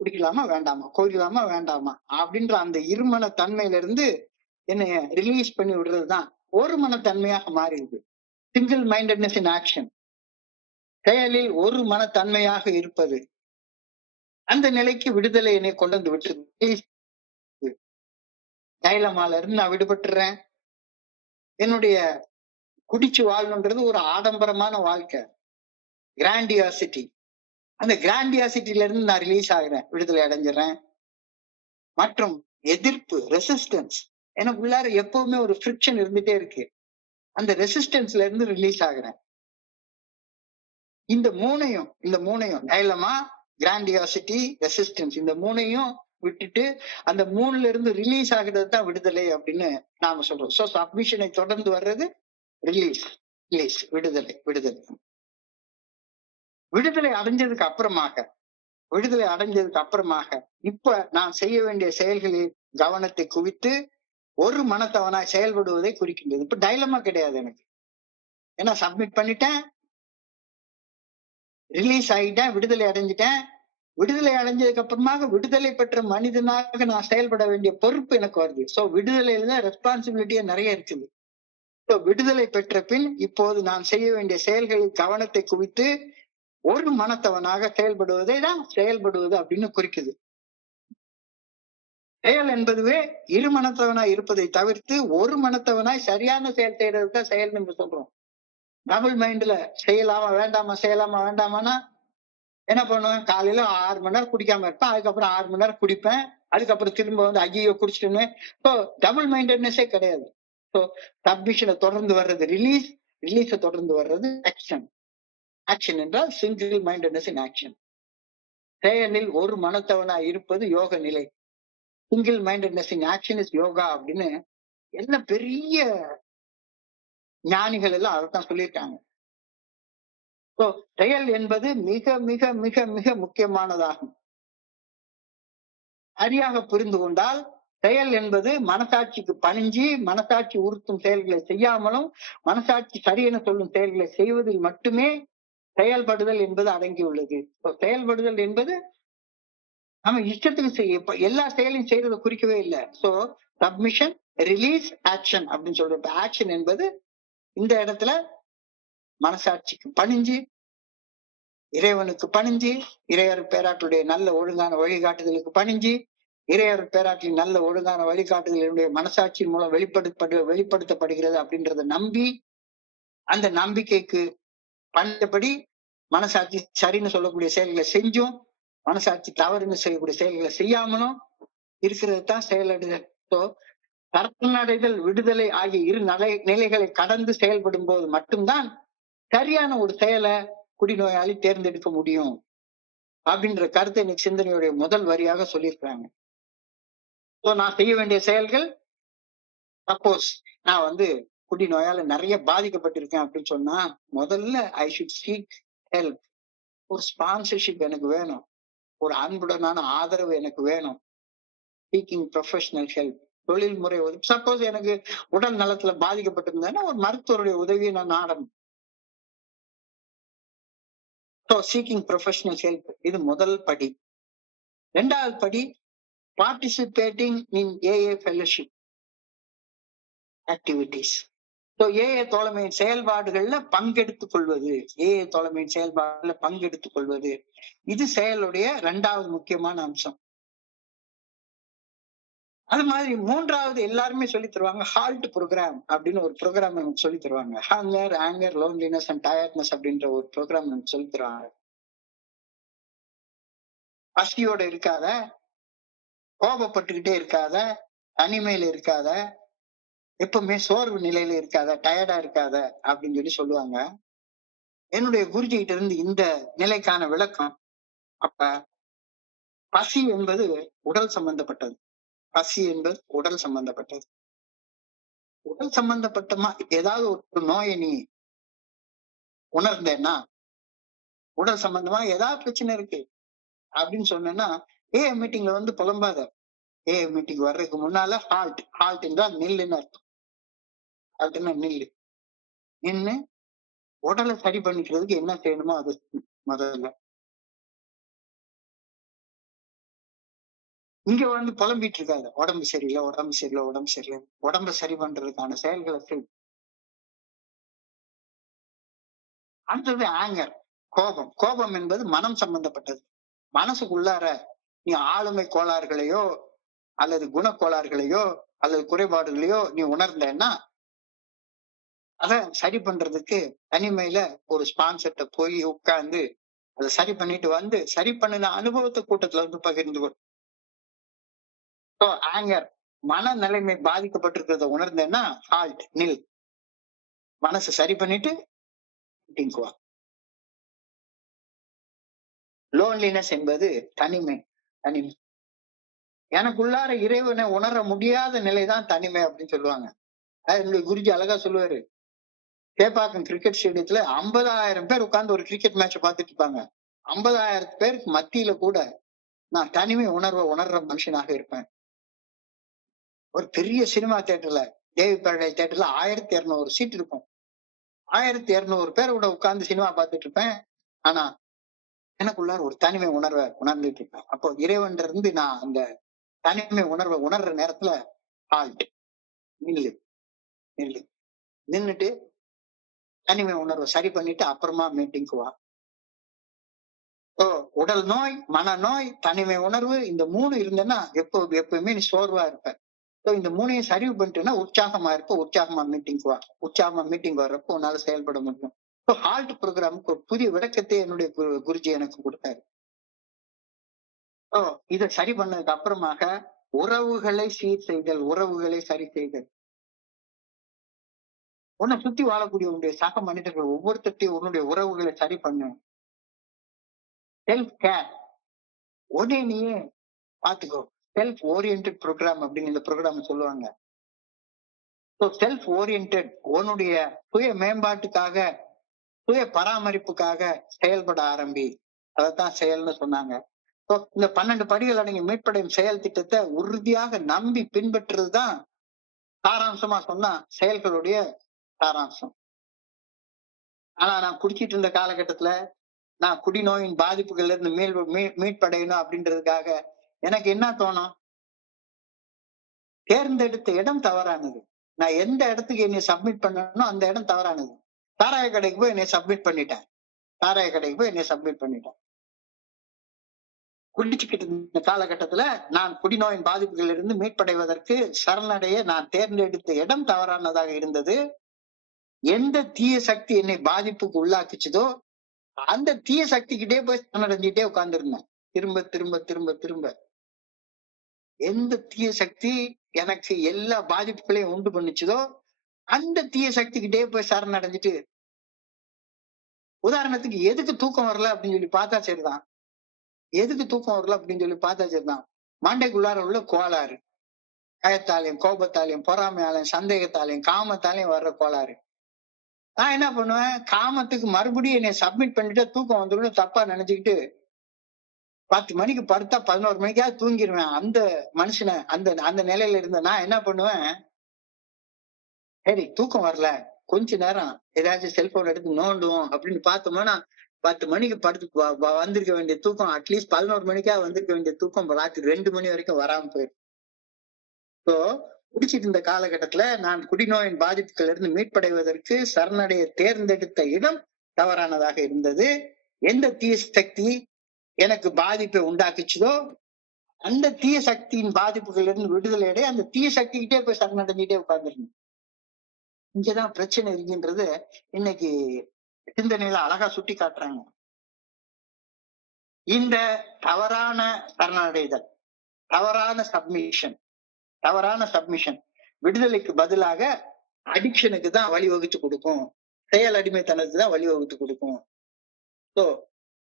குடிக்கலாமா வேண்டாமா, கோயிலாமா வேண்டாமா அப்படின்ற அந்த இருமனத்தன்மையில இருந்து என்னைய ரிலீஸ் பண்ணி விடுறதுதான் ஒரு மனத்தன்மையாக மாறிடுது. சிங்கிள் மைண்டட்னஸ் இன் ஆக்ஷன், செயலில் ஒரு மனத்தன்மையாக இருப்பது. அந்த நிலைக்கு விடுதலை என்னை கொண்டு வந்து விட்டுருது. டைலமால இருந்து நான் விடுபட்டுறேன். என்னுடைய குடிச்சு வாழணுன்றது ஒரு ஆடம்பரமான வாழ்க்கை, கிராண்டியாசிட்டி. அந்த கிராண்டியாசிட்டில இருந்து நான் ரிலீஸ் ஆகிறேன், விடுதலை அடைஞ்சிடறேன். மற்றும் எதிர்ப்பு, ரெசிஸ்டன்ஸ், எனக்குள்ளார எப்பவுமே ஒரு ஃப்ரிக்ஷன் இருந்துட்டே இருக்கு. அந்த ரெசிஸ்டன்ஸ்ல இருந்து ரிலீஸ் ஆகிறேன். இந்த மூணையும் டைலமா, கிராண்டியாசிட்டி, ரெசிஸ்டன்ஸ், இந்த மூணையும் விட்டுட்டு அந்த 3ல இருந்து ரிலீஸ் ஆகுறது தான் விடுதலை அப்படின்னு நாம சொல்றோம். சோ சப்மிஷனை தொடர்ந்து வர்றது ரிலீஸ், ரிலீஸ், விடுதலை, விடுதலை. விடுதலை அடைஞ்சதுக்கு அப்புறமாக விடுதலை அடைஞ்சதுக்கு அப்புறமாக இப்ப நான் செய்ய வேண்டிய செயல்களில் கவனத்தை குவித்து ஒரு மனத்தவனாய் செயல்படுவதை குறிக்கின்றது. இப்ப டைலமா கிடையாது எனக்கு. ஏன்னா சப்மிட் பண்ணிட்டேன், ரிலீஸ் ஆகிட்டேன், விடுதலை அடைஞ்சிட்டேன். விடுதலை அடைஞ்சதுக்கு அப்புறமாக விடுதலை பெற்ற மனிதனாக நான் செயல்பட வேண்டிய பொறுப்பு எனக்கு வருது. சோ விடுதலையில தான் ரெஸ்பான்சிபிலிட்டியே நிறைய இருக்குது. சோ விடுதலை பெற்ற பின் இப்போது நான் செய்ய வேண்டிய செயல்களில் கவனத்தை குவித்து ஒரு மனத்தவனாக செயல்படுவதை தான் செயல்படுவது அப்படின்னு குறிக்குது. செயல் என்பதுவே இரு மனத்தவனாய் இருப்பதை தவிர்த்து ஒரு மனத்தவனாய் சரியான செயல் செய்யறது தான் செயல் நம்ம சொல்றோம். டபுள் மைண்ட்ல செய்யலாமா வேண்டாமா செய்யலாமா வேண்டாமான்னா என்ன பண்ணுவேன், காலையில 6 மணி நேரம் குடிக்காம இருப்பேன், அதுக்கப்புறம் 6 மணி நேரம் குடிப்பேன், அதுக்கப்புறம் திரும்ப வந்து ஐயோ குடிச்சிட்டுன்னு. ஸோ டபுள் மைண்டட்னஸே கிடையாது. ஸோ சப்மிஷனை தொடர்ந்து வர்றது ரிலீஸ், ரிலீஸை தொடர்ந்து வர்றது ஆக்ஷன். ஆக்ஷன் என்றால் சிங்கிள் மைண்டட்னஸ் இன் ஆக்ஷன். செயலில் ஒரு மனத்தவனா இருப்பது யோக நிலை. Single mindedness in action is yoga அப்படின்னு என்ன பெரிய ஞானிகள் எல்லாம் அதைத்தான் சொல்லியிருக்காங்க. ஸோ செயல் என்பது மிக மிக மிக மிக முக்கியமானதாகும். சரியாக புரிந்து கொண்டால் செயல் என்பது மனசாட்சிக்கு பணிஞ்சு மனசாட்சி உறுத்தும் செயல்களை செய்யாமலும் மனசாட்சி சரியென சொல்லும் செயல்களை செய்வதில் மட்டுமே செயல்படுதல் என்பது அடங்கியுள்ளது. செயல்படுதல் என்பது நம்ம இஷ்டத்துக்கு செய்ய எல்லா செயலையும் செய்யறதை குறிக்கவே இல்லை. சோ சப்மிஷன், ரிலீஸ், ஆக்ஷன் அப்படின்னு சொல்றோம். ஆக்ஷன் என்பது இந்த இடத்துல மனசாட்சிக்கு பணிஞ்சு இறைவனுக்கு பணிஞ்சு இறையர் பேராட்டுடைய நல்ல ஒழுங்கான வழிகாட்டுதலுக்கு பணிஞ்சு இறையர் பேராட்டின் நல்ல ஒழுங்கான வழிகாட்டுதலுடைய மனசாட்சியின் மூலம் வெளிப்படுத்தப்படுகிறது அப்படின்றத நம்பி அந்த நம்பிக்கைக்கு பணிந்தபடி மனசாட்சி சரின்னு சொல்லக்கூடிய செயல்களை செஞ்சும் மனசாட்சி தவறுன்னு செய்யக்கூடிய செயல்களை செய்யாமலும் இருக்கிறது தான் செயலடைதல். ஸோ தரப்படைதல், விடுதலை ஆகிய இரு நிலைகளை கடந்து செயல்படும் போது மட்டும்தான் சரியான ஒரு செயலை குடிநோயாளி தேர்ந்தெடுக்க முடியும் அப்படின்ற கருத்தை இன்னைக்கு சிந்தனையுடைய முதல் வரியாக சொல்லியிருக்கிறாங்க. ஸோ நான் செய்ய வேண்டிய செயல்கள், சப்போஸ் நான் வந்து குடிநோயால நிறைய பாதிக்கப்பட்டிருக்கேன் அப்படின்னு சொன்னா முதல்ல ஐ ஷுட் சீக் ஹெல்ப். ஒரு ஸ்பான்சர்ஷிப் எனக்கு வேணும், ஒரு அன்புடனான ஆதரவு எனக்கு வேணும். சீக்கிங் ப்ரொஃபஷனல் ஹெல்ப், தொழில் முறை உதவி. சப்போஸ் எனக்கு உடல் நலத்துல பாதிக்கப்பட்டிருந்தேன்னா ஒரு மருத்துவருடைய உதவியை நான் நாடணும். ஸோ சீக்கிங் ப்ரொஃபஷனல் ஹெல்ப் இது முதல் படி. இரண்டாவது படி participating in AA fellowship activities. So AA தோழமையின் செயல்பாடுகள்ல பங்கெடுத்துக் கொள்வது, ஏஏ தோழமையின் செயல்பாடுல பங்கெடுத்துக் கொள்வது இது செயலுடைய இரண்டாவது முக்கியமான அம்சம். அது மாதிரி மூன்றாவது எல்லாருமே சொல்லி தருவாங்க ஹால்ட் ப்ரோக்ராம் அப்படின்னு ஒரு ப்ரோக்ராம் நமக்கு சொல்லி தருவாங்க. Hunger, anger, loneliness and tiredness அப்படின்ற ஒரு ப்ரோக்ராம் நமக்கு சொல்லி தருவாங்க. பசியோட இருக்காத, கோபப்பட்டுக்கிட்டே இருக்காத, தனிமையில இருக்காத, எப்பவுமே சோர்வு நிலையில இருக்காத, டயர்டா இருக்காத அப்படின்னு சொல்லுவாங்க. என்னுடைய குருஜி கிட்ட இருந்து இந்த நிலைக்கான விளக்கம், அப்ப பசி என்பது உடல் சம்பந்தப்பட்டது. பசி என்பது உடல் சம்பந்தப்பட்டது. உடல் சம்பந்தப்பட்டமா ஏதாவது ஒரு நோயை நீ உணர்ந்தேன்னா, உடல் சம்பந்தமா ஏதாவது பிரச்சனை இருக்கு அப்படின்னு சொன்னேன்னா ஏ மீட்டிங்ல வந்து புலம்பாத. ஏ மீட்டிங் வர்றதுக்கு முன்னால ஹால்ட், ஹால்ட் என்றால் நில்லுன்னு அர்த்தம். ஹால்ட்னா நில்லு. நின்னு உடலை சரி பண்ணிக்கிறதுக்கு என்ன செய்யணுமோ அது முதல்ல. இங்க வந்து புலம்பிட்டு இருக்காது, உடம்பு சரியில்லை, உடம்பு சரியில்லை, உடம்பு சரியில்லை. உடம்பை சரி பண்றதுக்கான செயல்களை செய். அடுத்தது ஆங்கர், கோபம். கோபம் என்பது மனம் சம்பந்தப்பட்டது. மனசுக்குள்ளார நீ ஆளுமை கோளாறுகளையோ அல்லது குணக்கோளாறுகளையோ அல்லது குறைபாடுகளையோ நீ உணர்ந்தேன்னா அதை சரி பண்றதுக்கு தனிமையில ஒரு ஸ்பான்சர்ட்ட போய் உட்கார்ந்து அதை சரி பண்ணிட்டு வந்து சரி பண்ணின அனுபவத்தை கூட்டத்துல வந்து பகிர்ந்து கொள். ஆங்கர், மன நிலைமை பாதிக்கப்பட்டிருக்கிறத உணர்ந்தேன்னா ஹால்ட், நில். மனசை சரி பண்ணிட்டு வா. லோன்லினஸ் என்பது தனிமை. தனிமை எனக்குள்ளார இறைவனை உணர முடியாத நிலைதான் தனிமை அப்படின்னு சொல்லுவாங்க. அது என்னுடைய குருஜி அழகா சொல்லுவாரு. சேப்பாக்கம் கிரிக்கெட் ஸ்டேடியத்துல 50,000 பேர் உட்கார்ந்து ஒரு கிரிக்கெட் மேட்ச பாத்துட்டு இருப்பாங்க. 50,000 பேருக்கு மத்தியில கூட நான் தனிமை உணர்வை உணர்ற மனுஷனாக இருப்பேன். ஒரு பெரிய சினிமா தியேட்டர்ல, தேவி பாரடைஸ் தியேட்டர்ல 1200 சீட் இருக்கும். 1200 பேர் கூட உட்கார்ந்து சினிமா பார்த்துட்டு இருப்பேன். ஆனா எனக்குள்ளார ஒரு தனிமை உணர்வை உணர்ந்துட்டு இருப்பேன். அப்போ இறைவன் இருந்து நான் அந்த தனிமை உணர்வை உணர்ற நேரத்துல ஹால்ட், நில்லு, நில்லு, நின்னுட்டு தனிமை உணர்வை சரி பண்ணிட்டு அப்புறமா மீட்டிங்க்கு வா. ஓ, உடல் நோய், மனநோய், தனிமை உணர்வு, இந்த 3 இருந்தேன்னா எப்பவுமே நீ சோர்வா இருப்ப. இந்த 3ஐயும் சரிவு பண்ணிட்டுன்னா உற்சாகமா இருப்ப. உற்சாகமா மீட்டிங்க்கு வா. உற்சாகமா மீட்டிங் வர்றப்போ உன்னால செயல்பட முடியும். ஹால்ட் ப்ரோக்ராமுக்கு ஒரு புதிய விளக்கத்தை என்னுடைய குருஜி எனக்கு கொடுத்தாரு. இதை சரி பண்ணதுக்கு அப்புறமாக உறவுகளை சீர் செய்தல், உறவுகளை சரி செய்தல். உன்னை சுத்தி வாழக்கூடிய உன்னுடைய சக மனிதர்கள் ஒவ்வொருத்தையும் உன்னுடைய உறவுகளை சரி பண்ணு. செல்ஃப் கேர், உடனே நீயே பாத்துக்கோ. செல்ஃப் ஓரியன்டட் ப்ரோக்ராம் அப்படின்னு இந்த ப்ரோக்ராம் சொல்லுவாங்க. செல்ஃப் ஓரியன்டட், உன்னுடைய சுய மேம்பாட்டுக்காக, சுய பராமரிப்புக்காக செயல்பட ஆரம்பி. அதைத்தான் செயல்னு சொன்னாங்க. இந்த 12 படிகள் அடங்கிய மீட்படையும் செயல் திட்டத்தை உறுதியாக நம்பி பின்பற்றுறதுதான் சாராம்சமா சொன்னா செயல்களுடைய சாராம்சம். ஆனா நான் குடிச்சிட்டு இருந்த காலகட்டத்துல நான் குடிநோயின் பாதிப்புகள்ல இருந்து மீட்படையணும் அப்படின்றதுக்காக எனக்கு என்ன தோணும்? தேர்ந்தெடுத்த இடம் தவறானது. நான் எந்த இடத்துக்கு என்னை சப்மிட் பண்ணணும் அந்த இடம் தவறானது. சாராய கடைக்கு போய் என்னை சப்மிட் பண்ணிட்டேன். குடிச்சுக்கிட்டு இருந்த காலகட்டத்துல நான் குடிநோயின் பாதிப்புகள் இருந்து மீட்படைவதற்கு சரணடைய நான் தேர்ந்தெடுத்த இடம் தவறானதாக இருந்தது. எந்த தீய சக்தி என்னை பாதிப்புக்கு உள்ளாக்குச்சதோ அந்த தீய சக்தி கிட்டே போய் சரணடைஞ்சிட்டே உட்கார்ந்து இருந்தேன். திரும்ப திரும்ப திரும்ப திரும்ப எந்த தீய சக்தி எனக்கு எல்லா பாதிப்புகளையும் உண்டு பண்ணுச்சதோ அந்த தீய சக்தி கிட்டே போய் சரணடைஞ்சிட்டு, உதாரணத்துக்கு எதுக்கு தூக்கம் வரல அப்படின்னு சொல்லி பார்த்தா சரிதான். மண்டைக்குள்ளார உள்ள கோளாறு, பயத்தாலையும், கோபத்தாலையும், பொறாமையாலையும், சந்தேகத்தாலையும், காமத்தாலையும் வர்ற கோளாறு. நான் என்ன பண்ணுவேன்? காமத்துக்கு மறுபடியும் என்னை சப்மிட் பண்ணிட்டு தூக்கம் வந்துடும் தப்பா நினைச்சுக்கிட்டு 10 மணிக்கு படுத்தா 11 மணிக்காவது தூங்கிடுவேன். அந்த மனுஷனை அந்த நிலையில இருந்த நான் என்ன பண்ணுவேன்? சரி, தூக்கம் வரல, கொஞ்ச நேரம் ஏதாச்சும் செல்போன் எடுத்து நோண்டுவோம் அப்படின்னு பார்த்தோம்னா 10 மணிக்கு படுத்து வந்திருக்க வேண்டிய தூக்கம் அட்லீஸ்ட் 11 மணிக்கா வந்திருக்க வேண்டிய தூக்கம் ராத்திரி 2 மணி வரைக்கும் வராம போயிடும். குடிச்சிட்டு இருந்த காலகட்டத்துல நான் குடிநோயின் பாதிப்புகள் இருந்து மீட்படைவதற்கு சரணடைய தேர்ந்தெடுத்த இடம் தவறானதாக இருந்தது. எந்த தீய சக்தி எனக்கு பாதிப்பை உண்டாக்குச்சதோ அந்த தீய சக்தியின் பாதிப்புகள் இருந்து விடுதலை அடைய அந்த தீய சக்தி கிட்டே போய் சரணடைஞ்சிட்டே உட்கார்ந்துருந்தேன். இங்கதான் பிரச்சனை இருக்குன்றது இன்னைக்கு சிந்தனையில அழகா சுட்டி காட்டுறாங்க. இந்த தவறான சரணடைதல், தவறான சப்மிஷன் விடுதலைக்கு பதிலாக அடிக்ஷனுக்கு தான் வழிவகுத்து கொடுக்கும், செயல் அடிமைத்தனத்துக்கு தான் வழிவகுத்து கொடுக்கும்.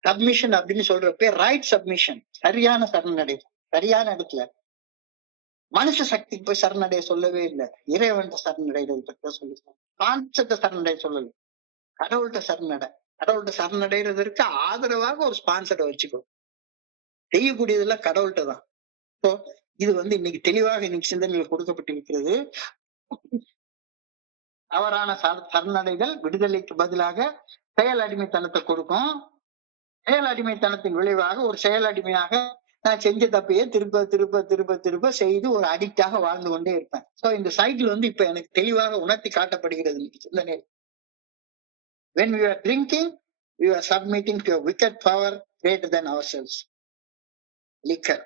சப்மிஷன் அப்படின்னு சொல்றப்ப ரைட் சப்மிஷன், சரியான சரணடை, சரியான இடத்துல. மனுஷ சக்திக்கு போய் சரணடைய சொல்லவே இல்லை. இறைவன் சரணடைதல் பற்றி சொல்லி கான்செப்ட சரணடைய சொல்லல. கடவுள்கிட்ட சரணடைறதற்கு ஆதரவாக ஒரு ஸ்பான்சரை வச்சுக்கோ. செய்யக்கூடியதெல்லாம் கடவுள்கிட்ட தான். இது இன்னைக்கு தெளிவாக இன்னைக்கு சிந்தனையில் கொடுக்கப்பட்டிருக்கிறது. தவறான சரணடைதல் விடுதலைக்கு பதிலாக செயல் அடிமைத்தனத்தை கொடுக்கும். செயல் அடிமைத்தனத்தின் விளைவாக ஒரு செயல் அடிமையாக நான் செஞ்ச தப்பையே திருப்ப திருப்ப திருப்ப திருப்ப செய்து ஒரு அடிக்டாக வாழ்ந்து கொண்டே இருப்பேன். இந்த சைக்கிள் இப்ப எனக்கு தெளிவாக உணர்த்தி காட்டப்படுகிறது சிந்தனை. When we are drinking, we are submitting to a wicked power greater than ourselves. Liquor,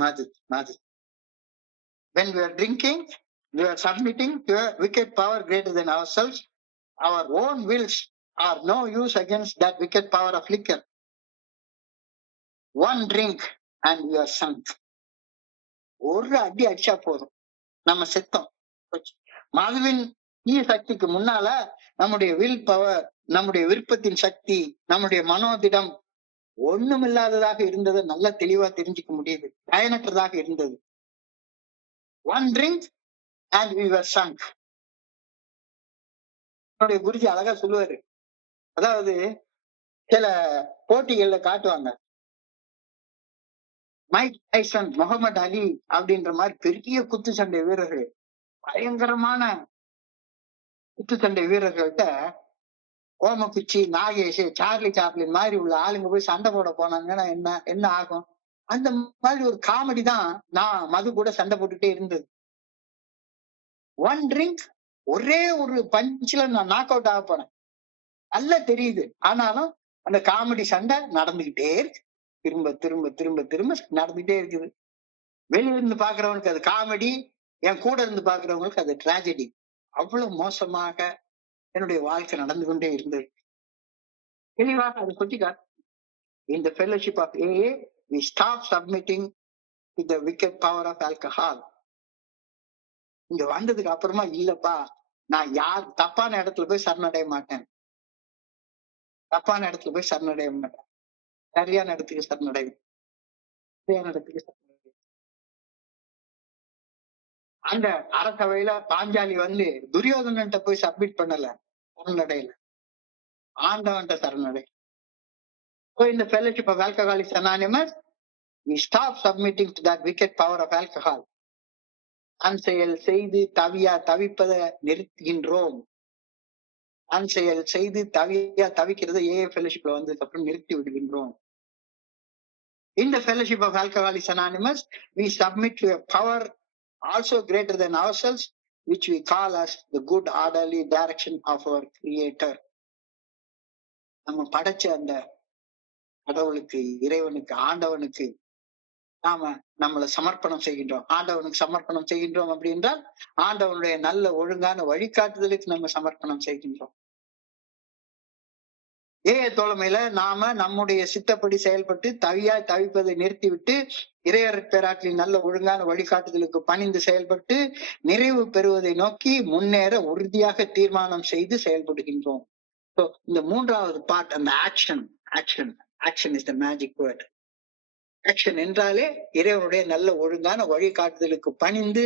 madu. When we are drinking, we are submitting to a wicked power greater than ourselves. Our own wills are no use against that wicked power of liquor. One drink and we are sunk. ஒரு அடி அடிச்சா போதும், நம்ம செத்தோம். மதுவின் தீய சக்திக்கு முன்னால நம்முடைய will power, நம்முடைய விருப்பத்தின் சக்தி, நம்முடைய மனோதிடம் ஒண்ணுமில்லாததாக இருந்ததை நல்லா தெளிவா தெரிஞ்சுக்க முடியுது. பயனற்றதாக இருந்தது. One drink and we were sunk. என்னுடைய குருஜி அழகா சொல்லுவாரு. அதாவது சில போட்டிகள்ல காட்டுவாங்க, மைக் டைசன், முகமது அலி அப்படின்ற மாதிரி பெரிய குத்துச்சண்டை வீரர்கள், பயங்கரமான குத்துச்சண்டை வீரர்கள்ட்ட ஓமக்குச்சி, நாகேஷ், சார்லி சாப்ளின் மாதிரி உள்ள ஆளுங்க போய் சண்டை போட போனாங்கன்னா என்ன என்ன ஆகும்? அந்த மாதிரி ஒரு காமெடி தான் நான் மது கூட சண்டை போட்டுட்டே இருந்தது. ஒன் ட்ரிங்க், ஒரே ஒரு பஞ்சில நான் நாக் அவுட் ஆக போறேன், நல்லா தெரியுது. ஆனாலும் அந்த காமெடி சண்டை நடந்துகிட்டே இருக்கு, திரும்ப திரும்ப திரும்ப திரும்ப நடந்துகிட்டே இருக்குது. வெளியில இருந்து பாக்குறவனுக்கு அது காமெடி, என் கூட இருந்து பாக்குறவங்களுக்கு அது டிராஜடி. அவ்வளவு மோசமாக என்னுடைய வாழ்க்கை நடந்து கொண்டே இருந்தது. தெளிவாக அது சொல்லிக்கார். In the fellowship of AA, we stop submitting to the wicked power of alcohol. இங்க வந்ததுக்கு அப்புறமா இல்லப்பா, நான் யார் தப்பான இடத்துல போய் சரணடைய மாட்டேன், தப்பான இடத்துல போய் சரணடைய மாட்டேன், சரியான இடத்துக்கு சரணடைவேன், சரியான இடத்துக்கு சரணடைவேன். அந்த அரசவையில பாஞ்சாலி வந்து துரியோதனன்ட்ட போய் சப்மிட் பண்ணல, சரணடையில, ஆண்டவன்ட்ட சரணடை. So in the fellowship of Alcoholics Anonymous, we stop submitting to that wicked power of alcohol. அன்செயல் செய்து தவியா தவிப்பதை நிறுத்துகின்றோம். அன்செயல் செய்து தவியா தவிக்கிறத AA fellowshipல வந்ததுக்கு அப்புறம் நிறுத்தி விடுகின்றோம். In the fellowship of Alcoholics Anonymous, we submit to a power also greater than ourselves, which we call as the good orderly direction of our Creator. நம்ம படைச்ச அந்த கடவுளுக்கு, இறைவனுக்கு, ஆண்டவனுக்கு நாம நம்மளை சமர்ப்பணம் செய்கின்றோம். ஆண்டவனுக்கு சமர்ப்பணம் செய்கின்றோம் அப்படின்றால் ஆண்டவனுடைய நல்ல ஒழுங்கான வழிகாட்டுதலுக்கு நம்ம சமர்ப்பணம் செய்கின்றோம். தோழமையில நாம நம்முடைய சித்தப்படி செயல்பட்டு தவியா தவிப்பதை நிறுத்திவிட்டு இறையர் பேராற்றின் நல்ல ஒழுங்கான வழிகாட்டுதலுக்கு பணிந்து செயல்பட்டு நிறைவு பெறுவதை நோக்கி முன்னேற உறுதியாக தீர்மானம் செய்து செயல்படுகின்றோம். இந்த மூன்றாவது பார்ட், அந்த action. Action is the magic word. Action என்றாலே இறைவனுடைய நல்ல ஒழுங்கான வழிகாட்டுதலுக்கு பணிந்து,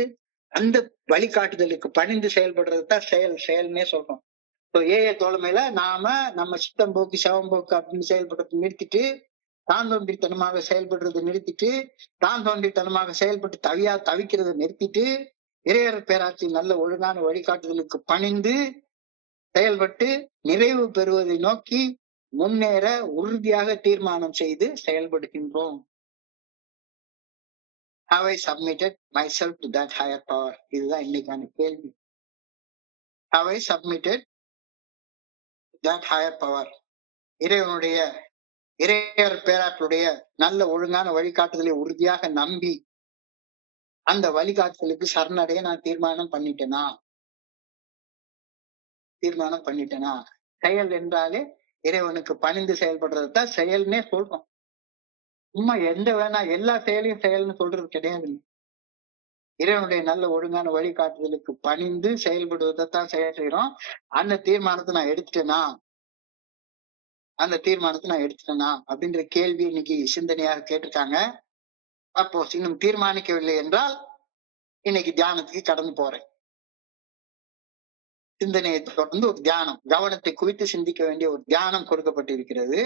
அந்த வழிகாட்டுதலுக்கு பணிந்து செயல்படுறது தான் செயல்னே சொல்றோம். தோழமையில நாம நம்ம சித்தம் போக்கு சவம் போக்கு அப்படின்னு செயல்படுறது நிறுத்திட்டு, தான் தோன்றித்தனமாக செயல்படுறதை நிறுத்திட்டு, தான் தோன்றித்தனமாக செயல்பட்டு தவியா தவிக்கிறதை நிறுத்திட்டு, இறையர் பேராற்றின் நல்ல ஒழுங்கான வழிகாட்டுதலுக்கு பணிந்து செயல்பட்டு நிறைவு பெறுவதை நோக்கி முன்னேற உறுதியாக தீர்மானம் செய்து செயல்படுகின்றோம். Have I submitted myself to that higher power? இதுதான் இன்னைக்கான கேள்வி. Have I submitted that higher power? இறைவனுடைய, இறையர் பேராற்றுடைய நல்ல ஒழுங்கான வழிகாட்டுதலை உறுதியாக நம்பி அந்த வழிகாட்டுதலுக்கு சரணடைய நான் தீர்மானம் பண்ணிட்டேனா? செயல் என்றாலே இறைவனுக்கு பணிந்து செயல்படுறதுதான் செயல்னே சொல்றோம். சும்மா எந்த வேணா எல்லா செயலையும் செயல்னு சொல்றது கிடையாது. இறைவனுடைய நல்ல ஒழுங்கான வழிகாட்டுதலுக்கு பணிந்து செயல்படுவதைத்தான் செயல் செய்யறோம். அந்த தீர்மானத்தை நான் எடுத்துட்டேனா அப்படின்ற கேள்வி இன்னைக்கு சிந்தனையாக கேட்டிருக்காங்க. அப்போ இன்னும் தீர்மானிக்கவில்லை என்றால் இன்னைக்கு தியானத்துக்கு கடந்து போறேன். சிந்தனையை தொடர்ந்து ஒரு தியானம், கவனத்தை குவித்து சிந்திக்க வேண்டிய ஒரு தியானம் கொடுக்கப்பட்டிருக்கிறது.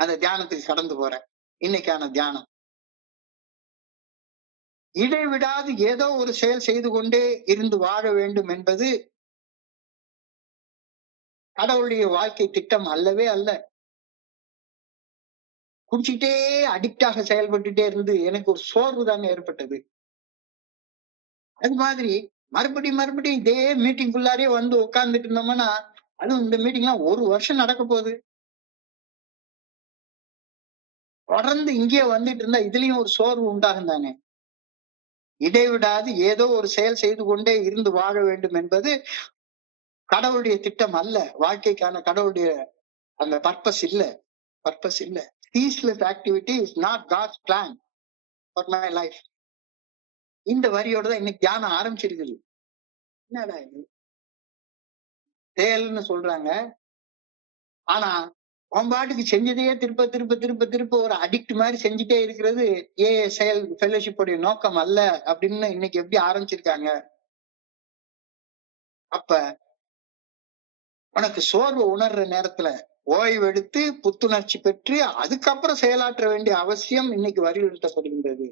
அந்த தியானத்துக்கு கடந்து போறேன். இன்னைக்கான தியானம், இடைவிடாது ஏதோ ஒரு செயல் செய்து கொண்டே இருந்து வாழ வேண்டும் என்பது கடவுளுடைய வாழ்க்கை திட்டம் அல்லவே அல்ல. குடிச்சுட்டே அடிக்டாக செயல்பட்டுட்டே இருந்து எனக்கு ஒரு சோர்வு தாங்க ஏற்பட்டது. அது மாதிரி மறுபடியும் இதே மீட்டிங்குள்ளாரே வந்து உட்கார்ந்துட்டு இருந்தோம்னா, அதுவும் இந்த மீட்டிங்லாம் 1 வருஷம் நடக்க போகுது. தொடர்ந்து இங்கே வந்துட்டு இருந்தா இதுலயும் ஒரு சோர்வு உண்டாகும் தானே. இடைவிடாது ஏதோ ஒரு செயல் செய்து கொண்டே இருந்து வாழ வேண்டும் என்பது கடவுளுடைய திட்டம் அல்ல. வாழ்க்கைக்கான கடவுளுடைய அந்த பர்பஸ் இல்ல. Ceaseless activity is not God's plan for my life. இந்த வரியோட தான் இன்னைக்கு தியானம் ஆரம்பிச்சிருக்குது. என்னடா இது செயல்னு சொல்றாங்க, ஆனா உன் பாட்டுக்கு செஞ்சதையே திருப்ப திருப்ப திருப்ப திருப்ப ஒரு அடிக்ட் மாதிரி செஞ்சுட்டே இருக்கிறது செயல் ஃபெல்லோஷிப் உடைய நோக்கம் அல்ல அப்படின்னு இன்னைக்கு எப்படி ஆரம்பிச்சிருக்காங்க. அப்ப உனக்கு சோர்வு உணர்ற நேரத்துல ஓய்வெடுத்து புத்துணர்ச்சி பெற்று அதுக்கப்புறம் செயலாற்ற வேண்டிய அவசியம் இன்னைக்கு வலியுறுத்தப்படுகின்றது.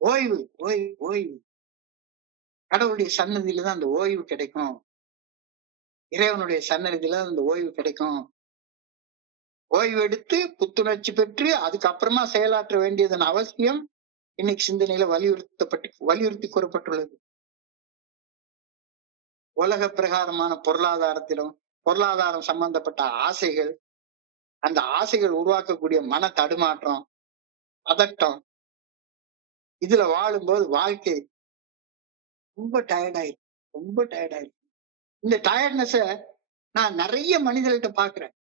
ஓய்வு ஓய்வு ஓய்வு கடவுளுடைய சன்னதியில தான் அந்த ஓய்வு கிடைக்கும். இறைவனுடைய சன்னதியில அந்த ஓய்வு கிடைக்கும். ஓய்வு எடுத்து புத்துணர்ச்சி பெற்று அதுக்கப்புறமா செயலாற்ற வேண்டியதன் அவசியம் இன்னைக்கு சிந்தனையில வலியுறுத்தி கூறப்பட்டுள்ளது. உலக பிரகாரமான பொருளாதாரம் சம்பந்தப்பட்ட ஆசைகள், அந்த ஆசைகள் உருவாக்கக்கூடிய மன தடுமாற்றம், பதட்டம், இதுல வாழும்போது வாழ்க்கை ரொம்ப டயர்டாயிருக்கு. இந்த டயர்ட்னஸ நான் நிறைய மனிதர்கிட்ட பாக்குறேன்.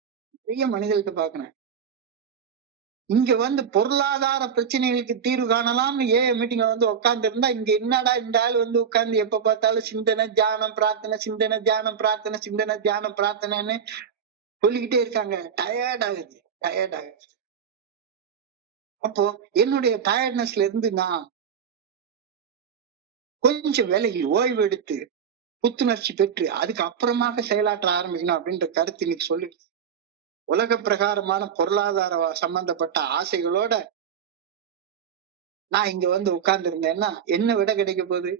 இங்க வந்து பொருளாதார பிரச்சனைகளுக்கு தீர்வு காணலாம்னு மீட்டிங்ல வந்து உட்கார்ந்து இருந்தா, இங்க என்னடா இந்த ஆள் வந்து உட்கார்ந்து எப்ப பார்த்தாலும் சிந்தனை தியானம் பிரார்த்தனை, சிந்தனை தியானம் பிரார்த்தனை, சிந்தனை தியானம் பிரார்த்தனைன்னு சொல்லிக்கிட்டே இருக்காங்க. டயர்ட் ஆகுது. அப்போ என்னுடைய டயர்ட்னஸ்ல இருந்து நான் கொஞ்சம் விலகி ஓய்வு எடுத்து புத்துணர்ச்சி பெற்று அதுக்கு அப்புறமாக செயலாற்ற ஆரம்பிக்கணும் அப்படின்ற கருத்து இன்னைக்கு சொல்லி, உலக பிரகாரமான பொருளாதார சம்பந்தப்பட்ட ஆசைகளோட நான் இங்க வந்து உட்கார்ந்து இருந்தேன்னா என்ன விட கிடைக்க போகுது?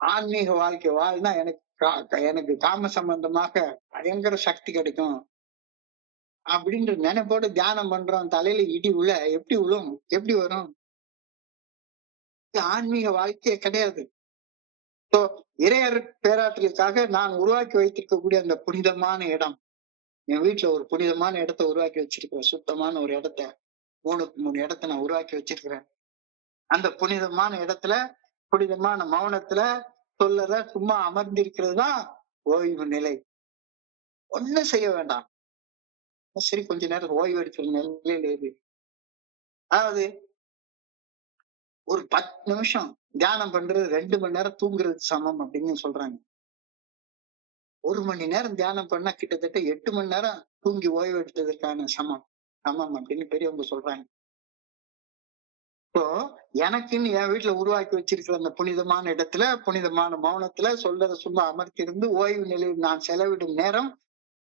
ஆன்மீக வாழ்க்கை வாழ்னா எனக்கு காம சம்பந்தமாக பயங்கர சக்தி கிடைக்கும் அப்படின்ற நினைப்போடு தியானம் பண்றோம். தலையில இடி உள்ள எப்படி வரும்? ஆன்மீக வாழ்க்கையே கிடையாது. இறையர் பேராற்றலுக்காக நான் உருவாக்கி வைத்திருக்கக்கூடிய அந்த புனிதமான இடம், என் வீட்டுல ஒரு புனிதமான இடத்தை உருவாக்கி வச்சிருக்கிறேன். சுத்தமான ஒரு இடத்த 3 இடத்தை நான் உருவாக்கி வச்சிருக்கிறேன். அந்த புனிதமான இடத்துல புனிதமான மௌனத்துல சொல்லற சும்மா அமர்ந்திருக்கிறது தான் ஓய்வு நிலை. ஒண்ணும் செய்ய வேண்டாம். சரி, கொஞ்ச நேரம் ஓய்வு எடுக்கிற நிலையில இருக்கு. அதாவது ஒரு 10 நிமிஷம் தியானம் பண்றது 2 மணி நேரம் தூங்குறதுக்கு சமம் அப்படின்னு சொல்றாங்க. 1 மணி நேரம் தியானம் பண்ணா கிட்டத்தட்ட 8 மணி நேரம் தூங்கி ஓய்வு எடுத்ததற்கான சமம் அப்படின்னு பெரியவங்க சொல்றாங்க. இப்போ எனக்குன்னு என் வீட்டுல உருவாக்கி வச்சிருக்கிற அந்த புனிதமான இடத்துல புனிதமான மௌனத்துல சொல்றத சும்மா அமர்த்திருந்து ஓய்வு நிலையில் நான் செலவிடும் நேரம்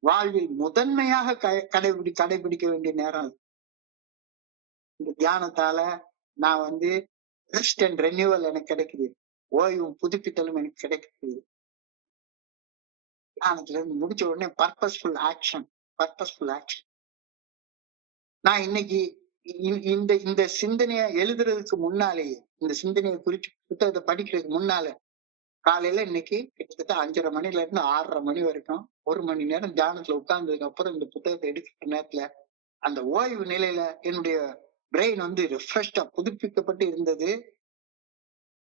வாழ்வில் முதன்மையாக கடைபிடிக்க வேண்டிய நேரம். இந்த தியானத்தால நான் வந்து ரெஸ்ட் அண்ட் ரெனியூவல் எனக்கு கிடைக்குது. ஓய்வும் புதுப்பித்தலும் எனக்கு கிடைக்குது. தியானத்துல இருந்து முடிச்ச உடனே பர்பஸ்ஃபுல் ஆக்ஷன். நான் இன்னைக்கு இந்த சிந்தனைய எழுதுறதுக்கு முன்னாலேயே, இந்த சிந்தனையை குறிச்சு புத்தகத்தை படிக்கிறதுக்கு முன்னால காலையில இன்னைக்கு கிட்டத்தட்ட 5:30 மணில இருந்து 6:30 மணி வரைக்கும் 1 மணி நேரம் தியானத்துல உட்கார்ந்ததுக்கு அப்புறம் இந்த புத்தகத்தை எடுக்கிற நேரத்துல அந்த ஓய்வு நிலையில என்னுடைய பிரெயின் வந்து ரிஃப்ரெஷ்டா புதுப்பிக்கப்பட்டு இருந்தது.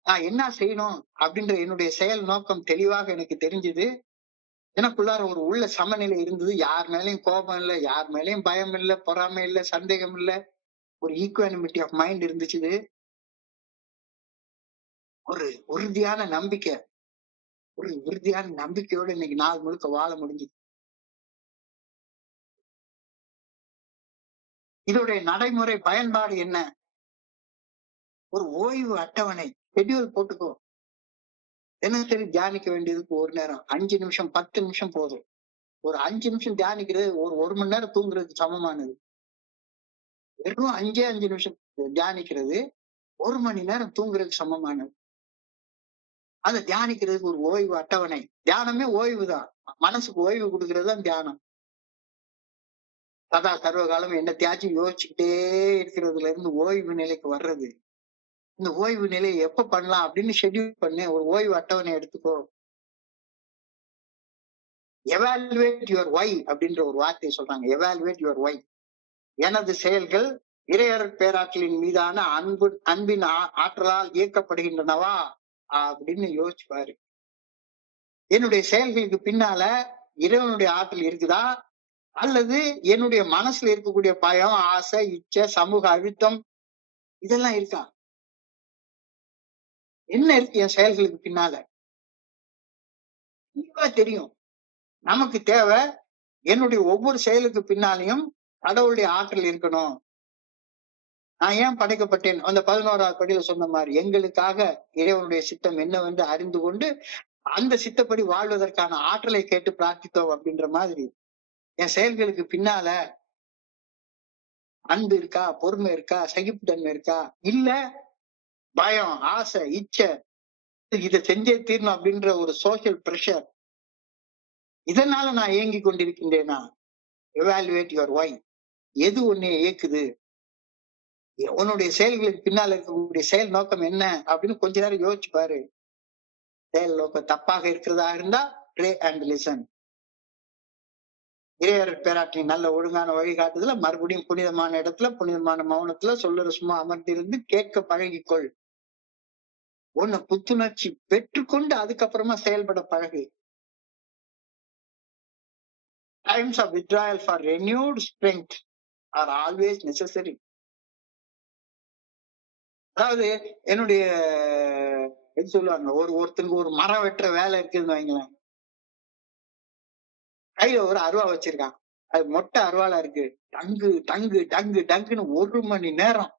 நான் என்ன செய்யணும் அப்படின்ற என்னுடைய செயல் நோக்கம் தெளிவாக எனக்கு தெரிஞ்சது. எனக்குள்ளார ஒரு உள்ள சமநிலை இருந்தது. யார் மேலயும் கோபம் இல்லை, யார் மேலயும் பயம் இல்லை, பொறாமை இல்லை, சந்தேகம் இல்லை. ஒரு ஈக்குவானிமிட்டி ஆஃப் மைண்ட் இருந்துச்சு. ஒரு உறுதியான நம்பிக்கையோட இன்னைக்கு நாள் முழுக்க வாழ முடிஞ்சுது. இதோடைய நடைமுறை பயன்பாடு என்ன? ஒரு ஓய்வு அட்டவணை ஷெட்யூல் போட்டுக்கோ. தினசரி தியானிக்க வேண்டியதுக்கு ஒரு நேரம் 5 நிமிஷம் 10 நிமிஷம் போதும். ஒரு 5 நிமிஷம் தியானிக்கிறது ஒரு மணி நேரம் தூங்குறதுக்கு சமமானது. வெறும் 5 நிமிஷம் தியானிக்கிறது 1 மணி நேரம் தூங்குறதுக்கு சமமானது. அதை தியானிக்கிறதுக்கு ஒரு ஓய்வு அட்டவணை. தியானமே ஓய்வு தான். மனசுக்கு ஓய்வு கொடுக்கறது தான் தியானம். சதா சர்வகாலம் என்னத்தையாச்சும் யோசிச்சுக்கிட்டே இருக்கிறதுல இருந்து ஓய்வு நிலைக்கு வர்றது. இந்த ஓய்வு நிலையை எப்ப பண்ணலாம் அப்படின்னு ஷெட்யூல் பண்ணு. ஒரு ஓய்வு அட்டவணை எடுத்துக்கோ. எவாலுவேட் யுவர் ஒய் அப்படின்ற ஒரு வார்த்தையை சொல்றாங்க. Evaluate your why. எனது செயல்கள் இறையர் பேராற்றலின் மீதான அன்பின் ஆற்றலால் இயக்கப்படுகின்றனவா அப்படின்னு யோசிச்சு பாரு. என்னுடைய செயல்களுக்கு பின்னால இறைவனுடைய ஆற்றல் இருக்குதா, அல்லது என்னுடைய மனசுல இருக்கக்கூடிய பயம், ஆசை, இச்சை, சமூக அழுத்தம் இதெல்லாம் இருக்கா? என்ன இருக்கு என் செயல்களுக்கு பின்னால? தெரியும். நமக்கு தேவை என்னுடைய ஒவ்வொரு செயலுக்கு பின்னாலையும் கடவுளுடைய ஆற்றல் இருக்கணும். நான் ஏன் படைக்கப்பட்டேன்? அந்த 11வது படியில சொன்ன மாதிரி எங்களுக்காக இறைவனுடைய சித்தம் என்னவென்று அறிந்து கொண்டு அந்த சித்தப்படி வாழ்வதற்கான ஆற்றலை கேட்டு பிரார்த்தித்தோம் அப்படின்ற மாதிரி என் செயல்களுக்கு பின்னால அன்பு இருக்கா, பொறுமை இருக்கா, சகிப்புத்தன்மை இருக்கா, இல்ல பயம், ஆசை, இச்சை, இதை செஞ்சே தீரணும் அப்படின்ற ஒரு சோசியல் பிரஷர், இதனால நான் ஏங்கி கொண்டிருக்கின்றேனா? Evaluate your Y. எது உன்னை இயக்குது? உன்னுடைய செயல்களுக்கு பின்னால இருக்கக்கூடிய செயல் நோக்கம் என்ன அப்படின்னு கொஞ்ச நேரம் யோசிச்சு பாரு. செயல் நோக்கம் தப்பாக இருக்கிறதா இருந்தா ப்ரே அண்ட் லிசன். இறையர் பேராற்றின் நல்ல ஒழுங்கான வழிகாட்டுதல மறுபடியும் புனிதமான இடத்துல புனிதமான மௌனத்துல சொல்லுற சும்மா அமர்ந்திருந்து கேட்க பழகிக்கொள். உன்னை புத்துணர்ச்சி பெற்றுக்கொண்டு அதுக்கப்புறமா செயல்பட பழகு. Times of withdrawal for renewed strength are always necessary. அதாவது என்னுடைய இது சொல்லுவாங்க, ஒருத்தருக்கு ஒரு மரம் வெட்டுற வேலை இருக்குதுன்னு வைங்களேன். கையில ஒரு அருவா வச்சிருக்கான், அது மொட்டை அருவாளா இருக்கு. டங்கு டங்கு டங்கு டங்குன்னு 1 மணி நேரம்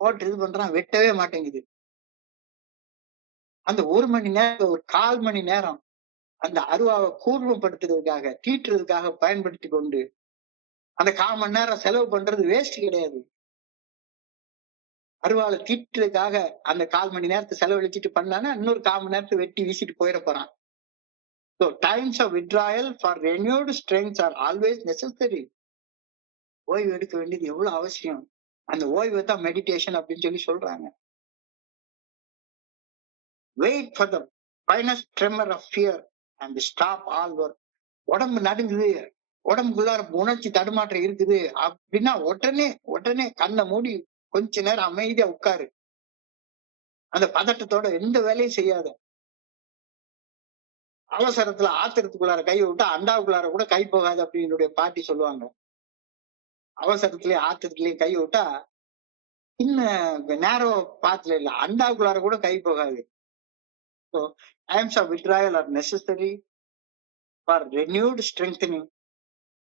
போட்டு இது பண்றான், வெட்டவே மாட்டேங்குது. அந்த 1 மணி நேரம், ஒரு 1/4 மணி நேரம் அந்த அருவாவை கூர்மைப்படுத்துறதுக்காக, தீட்டுறதுக்காக பயன்படுத்தி கொண்டு அந்த 1/4 மணி நேரம் செலவு பண்றது வேஸ்ட் கிடையாது. அருவாளை தீட்டுறதுக்காக அந்த 1/4 மணி நேரத்தை செலவழிச்சிட்டு பண்ணானா இன்னொரு 1/4 மணி நேரத்தை வெட்டி வீசிட்டு போயிட போறான். So times of withdrawal for renewed strength are always necessary. ஓய்வு எடுக்க வேண்டியது எவ்வளவு அவசியம். அந்த ஓய்வு தான் மெடிடேஷன் அப்படின்னு சொல்லி சொல்றாங்க. Wait for the finest tremor of fear and stop all work. உடம்பு நடுங்குது, உடம்புக்குள்ளார உணர்ச்சி தடுமாற்றம் இருக்குது அப்படின்னா உடனே கண்ணை மூடி கொஞ்ச நேரம் அமைதியா உட்காரு. அந்த பதட்டத்தோட எந்த வேலையும் செய்யாத. அவசரத்துல ஆத்திரத்துக்குள்ளார கை விட்டா அண்டாவுக்குள்ளார கூட கை போகாது அப்படின்னு என்னுடைய பாட்டி சொல்லுவாங்க. அவசரத்திலேயே ஆத்திரத்திலேயே கை விட்டா இன்னும் நேரம் பாத்துல இல்ல, அண்டாவுக்குள்ளார கூட கை போகாது. So times of withdrawal are necessary for renewed strengthening.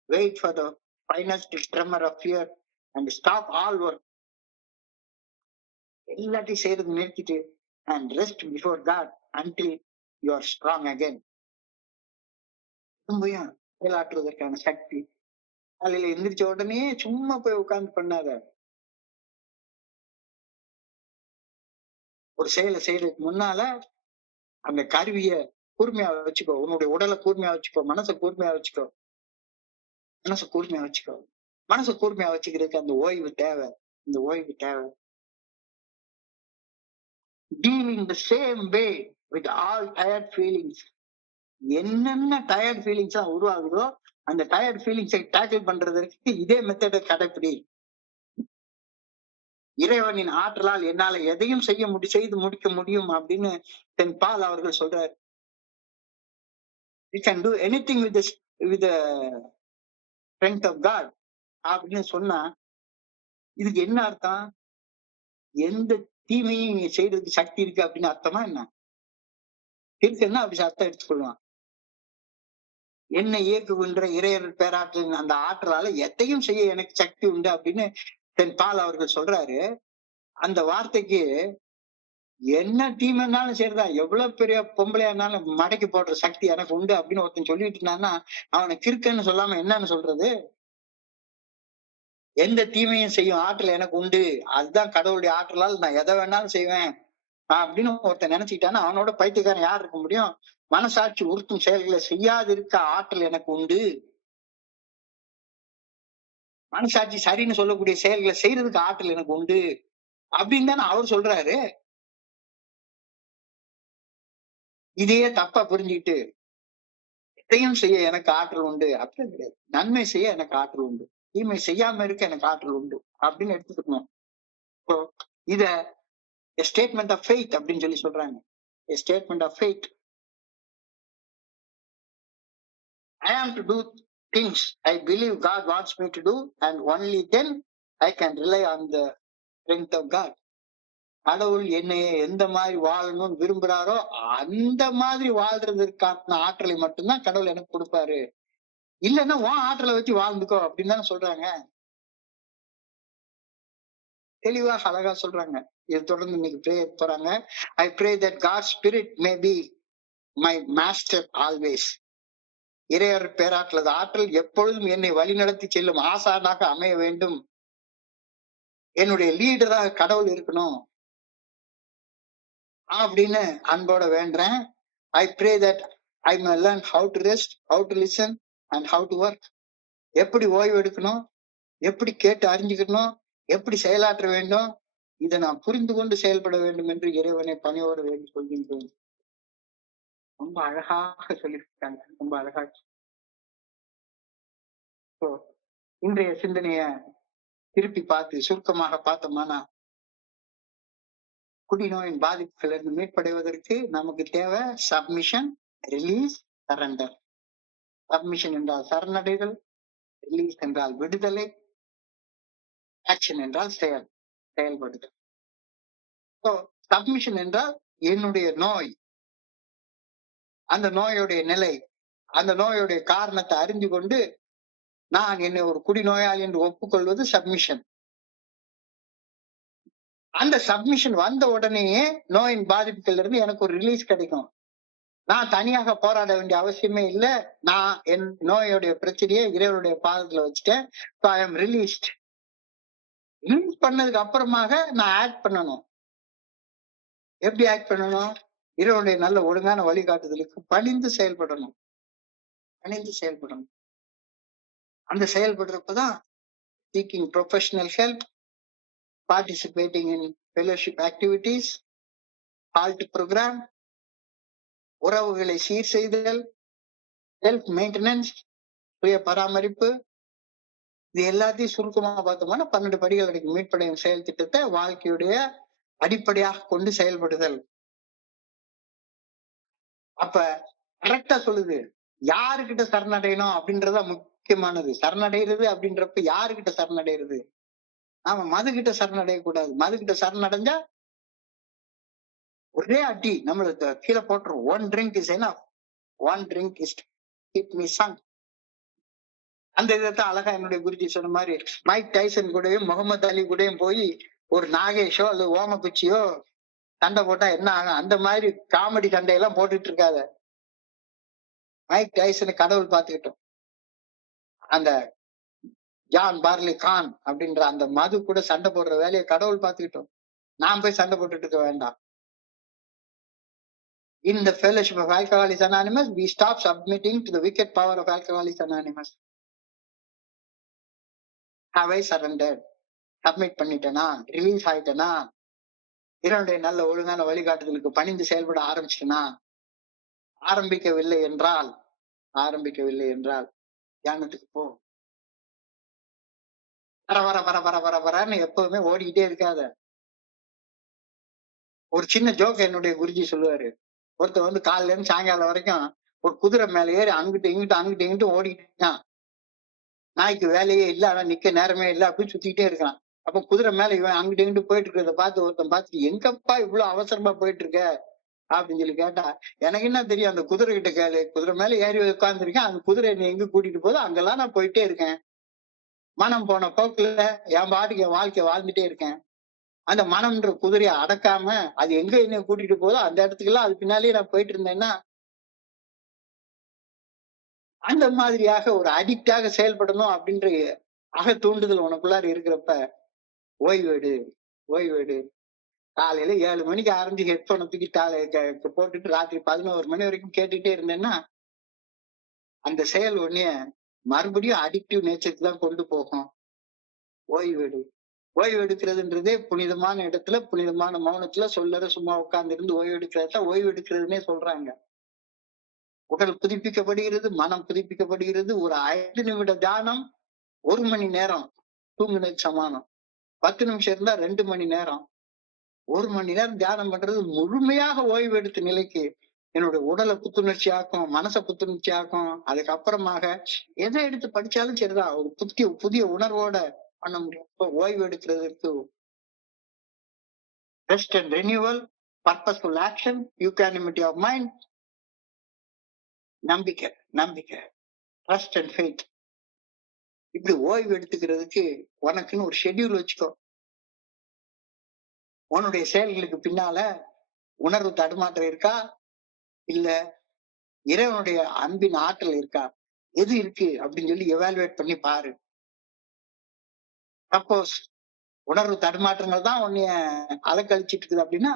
Wait for the finest tremor of fear and stop all work. எல்லாத்தையும் செய்யறது நிறுத்திட்டு and rest before God until you are strong again. திரும்பியும் செயலாற்றுவதற்கான சக்தி. காலையில எந்திரிச்ச உடனே சும்மா போய் உட்கார்ந்து பண்ணாத. ஒரு செயலை செய்யறதுக்கு முன்னால அந்த கருவிய கூர்மையா வச்சுக்கோ, உன்னுடைய உடலை கூர்மையா வச்சுக்கோ, மனசை கூர்மையா வச்சுக்கோ. மனசை கூர்மையா வச்சுக்கிறதுக்கு அந்த ஓய்வு தேவை. இந்த ஓய்வு தேவை. Deal in the same way with all tired feelings. என்னென்ன டயர்ட் ஃபீலிங்ஸா உருவாகுதோ அந்த டயர்ட் ஃபீலிங்ஸை டேக்கிள் பண்றதுக்கு இதே மெத்தடை கடைப்பிடி. இறைவனின் ஆற்றலால் என்னால எதையும் செய்து முடிக்க முடியும் அப்படின்னு தென் பால் அவர்கள் சொல்றாரு. You can do anything with the strength of God அப்படின்னு சொன்னா இதுக்கு என்ன அர்த்தம்? எந்த தீமையும் நீங்க செய்யறதுக்கு சக்தி இருக்கு அப்படின்னு அர்த்தமா என்ன? இருக்குன்னா அப்படி அர்த்தம் எடுத்துக்கொள்வான். என்னை இயக்குகின்ற இறையர் பேராற்றலின் அந்த ஆற்றலால எதையும் செய்ய எனக்கு சக்தி உண்டு அப்படின்னு தென் பால் அவர்கள் சொல்றாரு. அந்த வார்த்தைக்கு என்ன தீமைன்னாலும் சரிதா, எவ்வளவு பெரிய பொம்பளையா இருந்தாலும் மடக்கி போடுற சக்தி எனக்கு உண்டு அப்படின்னு ஒருத்தன் சொல்லிட்டு இருந்தான்னா அவனை கிறுக்கன்னு சொல்லாம என்னன்னு சொல்றது? எந்த தீமையும் செய்யும் ஆற்றல் எனக்கு உண்டு, அதுதான் கடவுளுடைய ஆற்றலால் நான் எதை வேணாலும் செய்வேன் அப்படின்னு ஒருத்தன் நினைச்சுக்கிட்டான்னா அவனோட பைத்தியக்காரன் யார் இருக்க முடியும்? மனசாட்சி உறுத்தும் செயல்களை செய்யாதிருக்க ஆற்றல் எனக்கு உண்டு. மனசாட்சி சரின்னு சொல்லக்கூடிய செயல்களை செய்யறதுக்கு ஆற்றல் எனக்கு உண்டு அப்படின்னு தானே அவர் சொல்றாரு. இதையே தப்பா புரிஞ்சுக்கிட்டு எதையும் செய்ய எனக்கு ஆற்றல் உண்டு அப்படி கிடையாது. நன்மை செய்ய எனக்கு ஆற்றல் உண்டு, தீமை செய்யாம இருக்க எனக்கு ஆற்றல் உண்டு அப்படின்னு எடுத்துக்கணும். இத ஸ்டேட்மெண்ட் ஆஃப் ஃபெய்த் அப்படின்னு சொல்லி சொல்றாங்க. Statement of faith. I am to do things I believe God wants me to do and only then I can rely on the strength of God. கடவுள் என்னை எந்த மாதிரி வாழணும்னு விரும்புறாரோ அந்த மாதிரி வாழ்றதற்கான ஆற்றலை மட்டும்தான் கடவுள் எனக்கு கொடுப்பாரு. இல்லைன்னா உன் ஆற்றலை வச்சு வாழ்ந்துக்கோ அப்படின்னு தானே சொல்றாங்க. தெளிவாக அழகா சொல்றாங்க. இது தொடர்ந்து இன்னைக்கு பிரேயர் போறாங்க. I pray that God spirit may be my master always. இறையர் பேராற்றலது ஆற்றல் எப்பொழுதும் என்னை வழிநடத்தி செல்லும் ஆசானாக அமைய வேண்டும். என்னுடைய லீடராக கடவுள் இருக்கணும் அப்படின்னு அன்போட வேண்டேன். ஐ pray that I May learn how to rest, how to listen and how to work. எப்படி ஓய்வு எடுக்கணும், எப்படி கேட்டு அறிஞ்சுக்கணும், எப்படி செயலாற்ற வேண்டும், இதை நான் புரிந்து கொண்டு செயல்பட வேண்டும் என்று இறைவனை பணியோடு வேண்டிக் கொள்கின்றேன். ரொம்ப அழகாக சொல்லியிருக்காங்க, ரொம்ப அழகா. இன்றைய சிந்தனைய திருப்பி பார்த்து சுருக்கமாக பார்த்தோம்னா, குடிநோயின் பாதிப்புகள் இருந்து மீட்படைவதற்கு நமக்கு தேவை சப்மிஷன், ரிலீஸ், சரண்டர். சப்மிஷன் என்றால் சரணடைதல், ரிலீஸ் என்றால் விடுதலை, ஆக்ஷன் என்றால் செயல்படுதல். சப்மிஷன் என்றால் என்னுடைய நோய், அந்த நோயுடைய நிலை, அந்த நோயுடைய காரணத்தை அறிந்து கொண்டு நான் என்னை ஒரு குடிநோயாளி என்று ஒப்புக்கொள்வது சப்மிஷன். அந்த சப்மிஷன் வந்த உடனேயே நோயின் பாதிப்புகள் இருந்து எனக்கு ஒரு ரிலீஸ் கிடைக்கும். நான் தனியாக போராட வேண்டிய அவசியமே இல்லை. நான் என் நோயுடைய பிரச்சனையை இறைவனுடைய பாதத்துல வச்சுட்டேன். I am released. ரிலீஸ் பண்ணதுக்கு அப்புறமாக நான் ஆக்ட் பண்ணணும். எப்படி ஆக்ட் பண்ணணும்? இறைவனுடைய நல்ல ஒழுங்கான வழிகாட்டுதலுக்கு பணிந்து செயல்படணும். அந்த செயல்படுறப்பதான் seeking professional help, participating in fellowship activities, halt programme, உறவுகளை சீர் செய்தல், செல்ஃப் மெயின்டெனன்ஸ், சுய பராமரிப்பு, இது எல்லாத்தையும் சுருக்கமாக பார்த்தோம்னா 12 படிகள் அடக்கி மீட்படையும் செயல் திட்டத்தை வாழ்க்கையுடைய அடிப்படையாக கொண்டு செயல்படுதல். அப்ப கரெக்டா சொல்லுது யாருக்கிட்ட சரணடையணும் அப்படின்றத முக்கியமானது. சரணடைகிறது அப்படின்றப்ப யாருக்கிட்ட சரணடைகிறது? நாம மது கிட்ட சரணடைய கூடாது. மது கிட்ட சரணடைஞ்சா ஒரே அடி நம்மளுக்கு கீழே போட்டுரும். One drink is enough, one drink is keep me சங். அந்த இதைத்தான் அழகா என்னுடைய குருஜி சொன்ன மாதிரி மைக் டைசன் கூடயும் முகமது அலி கூடயும் போய் ஒரு நாகேஷோ அல்லது ஓமக்குச்சியோ சண்டை போட்டா என்ன ஆகும்? அந்த மாதிரி காமெடி சண்டையெல்லாம் போட்டுட்டு இருக்காத. மைக் டைசனை கடவுள் பார்த்துக்கிட்டோம். அந்த ஜான் பார்லி கான் அப்படின்ற அந்த மது கூட சண்டை போடுற வேலையை கடவுள் பார்த்துக்கிட்டோம். நான் போய் சண்டை போட்டுட்டு இருக்க வேண்டாம். In the fellowship of Alcoholics Anonymous, we stop submitting to the wicked power of Alcoholics Anonymous. Have I surrendered? Submit பண்ணிட்டேனா? ரிலீஸ் ஆயிட்டேனா? இறைவனுடைய நல்ல ஒழுங்கான வழிகாட்டுதலுக்கு பணிந்து செயல்பட ஆரம்பிச்சிட்டேனா? ஆரம்பிக்கவில்லை என்றால் தியானத்துக்கு போ. வரன்னு எப்பவுமே ஓடிக்கிட்டே இருக்காத. ஒரு சின்ன ஜோக் என்னுடைய குருஜி சொல்லுவாரு. ஒருத்தர் வந்து காலையில இருந்து சாயங்காலம் வரைக்கும் ஒரு குதிரை மேல ஏறி அங்கிட்டு இங்கிட்டு ஓடிட்டு, நாய்க்கு வேலையே இல்லை, ஆனா நிக்க நேரமே இல்லை, அப்படி சுத்திக்கிட்டே இருக்கான். அப்ப குதிரை மேல இவன் அங்கிட்டு இங்கிட்டு போயிட்டு இருக்கிறத பார்த்து ஒருத்தன் பார்த்துட்டு, எங்கப்பா இவ்வளவு அவசரமா போயிட்டு இருக்க அப்படின்னு சொல்லி கேட்டா, எனக்கு என்ன தெரியும், அந்த குதிரை கிட்ட கேளு. குதிரை மேல ஏறி உட்கார்ந்துருக்கேன், அந்த குதிரை என்னை எங்க கூட்டிட்டு போதோ அங்கெல்லாம் நான் போயிட்டே இருக்கேன். மனம் போன போக்குல என் பாட்டுக்கு என் வாழ்க்கைய வாழ்ந்துட்டே இருக்கேன். அந்த மனம்ன்ற குதிரையை அடக்காம அது எங்க என்ன கூட்டிட்டு போதோ அந்த இடத்துக்கு எல்லாம் அது பின்னாலேயே நான் போயிட்டு இருந்தேன்னா, அந்த மாதிரியாக ஒரு அடிக்டாக செயல்படணும் அப்படின்ற அக தூண்டுதல் உனக்குள்ளார இருக்கிறப்ப ஓய்வேடு. காலையில 7 மணிக்கு ஆரம்பிச்சு ஹெட்போனை தூக்கி போட்டுட்டு ராத்திரி 11 மணி வரைக்கும் கேட்டுட்டே இருந்தேன்னா அந்த செயல் ஒன்னே மறுபடியும் அடிக்டிவ் நேச்சருக்கு தான் கொண்டு போகும். ஓய்வு எடுக்கிறதுன்றதே புனிதமான இடத்துல, புனிதமான மௌனத்துல சொல்லற சும்மா உட்கார்ந்து இருந்து ஓய்வு எடுக்கிறத ஓய்வு எடுக்கிறதுனே சொல்றாங்க. உடல் புதுப்பிக்கப்படுகிறது, மனம் புதுப்பிக்கப்படுகிறது. ஒரு 5 நிமிட தியானம் 1 மணி நேரம் தூங்குனதுக்கு சமானம். 10 நிமிஷம் இருந்தா 2 மணி நேரம். 1 மணி நேரம் தியானம் பண்றது முழுமையாக ஓய்வு எடுத்த நிலைக்கு என்னுடைய உடலை புத்துணர்ச்சி ஆக்கும், மனசை புத்துணர்ச்சி ஆக்கும். அதுக்கப்புறமாக எதை எடுத்து படிச்சாலும் சரிதான், ஒரு புதிய உணர்வோட பண்ண முடியும். ஓய்வு எடுக்கிறதுக்கு rest and renewal, purposeful action, equanimity of mind, நம்பிக்கை. Trust and faith. இப்படி ஓய்வு எடுத்துக்கிறதுக்கு உனக்குன்னு ஒரு ஷெட்யூல் வச்சுக்கோ. உன்னுடைய செயல்களுக்கு பின்னால உணர்வு தடுமாற்றம் இருக்கா, இல்ல இறைவனுடைய அன்பின் ஆற்றல் இருக்கா, எது இருக்கு அப்படின்னு சொல்லி எவாலுவேட் பண்ணி பாரு. சப்போஸ் உணர்வு தடுமாற்றங்கள் தான் உன்னைய அலக்கழிச்சிட்டு இருக்குது அப்படின்னா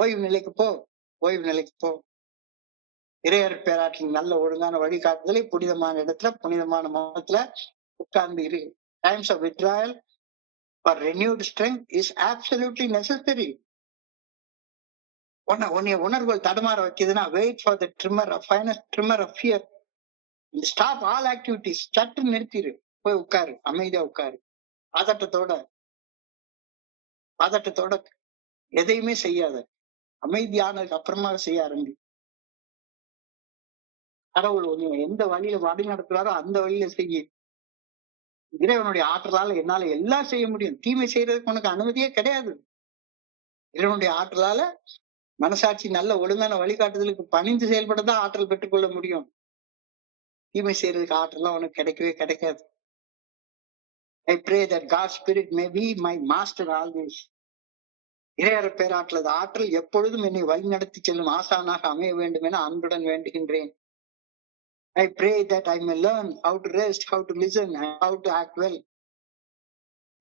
ஓய்வு நிலைக்கு போ. ஓய்வு நிலைக்கு போ. இறையர் பேராற்றின் நல்ல ஒழுங்கான வழிகாட்டுதலை புனிதமான இடத்துல புனிதமான மௌனத்துல உட்கார்ந்து இரு. Times of withdrawal for renewed strength is absolutely necessary. உன்னைய உணர்வுகள் தடுமாற வைக்குதுன்னா wait for the tremor finest tremor of fear. Stop all activities. சட்டு நிறுத்திடு. போய் உட்காரு, அமைதியா உட்காரு. பதட்டத்தோட எதையுமே செய்யாத. அமைதியானதுக்கு அப்புறமா செய்ய ஆரம்பி. கடவுள் உன்னை எந்த வழியில வழி நடத்துறாரோ அந்த வழியில செய்ய. இறைவனுடைய ஆற்றலால என்னால எல்லாம் செய்ய முடியும். தீமை செய்யறதுக்கு உனக்கு அனுமதியே கிடையாது. இறைவனுடைய ஆற்றலால மனசாட்சி நல்ல ஒழுங்கான வழிகாட்டுதலுக்கு பணிந்து செயல்படதான் ஆற்றல் பெற்றுக்கொள்ள முடியும். தீமை செய்யறதுக்கு ஆற்றலாம் உனக்கு கிடைக்கவே கிடைக்காது. I pray that God's spirit may be my master always. இறையர் பேராற்றலது ஆற்றல் எப்பொழுதும் என்னை வழி நடத்தி செல்லும் ஆசானாக அமைய வேண்டும் என அன்புடன் வேண்டுகின்றேன். I pray that I may learn how to rest, how to listen, and how to act well.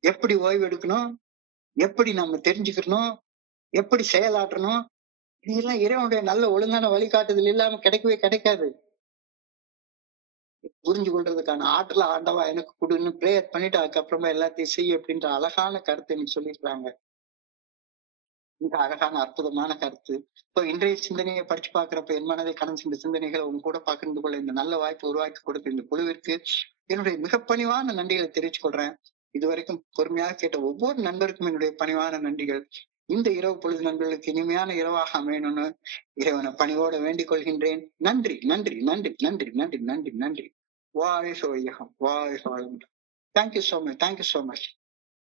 எப்படி ஓய்வு எடுக்கணும், எப்படி நம்ம தெரிஞ்சுக்கணும், எப்படி செயலாற்றணும், இதெல்லாம் இறைவனுடைய நல்ல ஒழுங்கான வழிகாட்டுதல் இல்லாம கிடைக்கவே கிடைக்காது. புரிஞ்சு கொள்றதுக்கான ஆற்றல ஆண்டவா எனக்கு கொடுன்னு பிரேயர் பண்ணிட்டு அதுக்கப்புறமா எல்லாத்தையும் செய்ய அப்படின்ற அழகான கருத்தை எனக்கு சொல்லியிருக்காங்க. மிக அழகான அற்புதமான கருத்து. இப்போ இன்றைய சிந்தனையை படிச்சு பாக்குறப்ப என் மனதை கடந்து சென்ற சிந்தனைகளை உங்க கூட பகிர்ந்து கொள்ள இந்த நல்ல வாய்ப்பு உருவாக்கி கொடுத்த இந்த குழுவிற்கு என்னுடைய மிக பணிவான நன்றிகளை தெரிவித்துக் கொள்றேன். இதுவரைக்கும் பொறுமையாக கேட்ட ஒவ்வொரு நண்பருக்கும் என்னுடைய பணிவான நன்றிகள். இந்த இரவு பொழுது நண்பர்களுக்கு இனிமையான இரவாக அமையணும்னு இறைவனை பணிவோட வேண்டிக் கொள்கின்றேன். நன்றி நன்றி நன்றி நன்றி நன்றி நன்றி நன்றி. வாழ்க வையகம், வாழ்க வளமுடன். Thank you so much.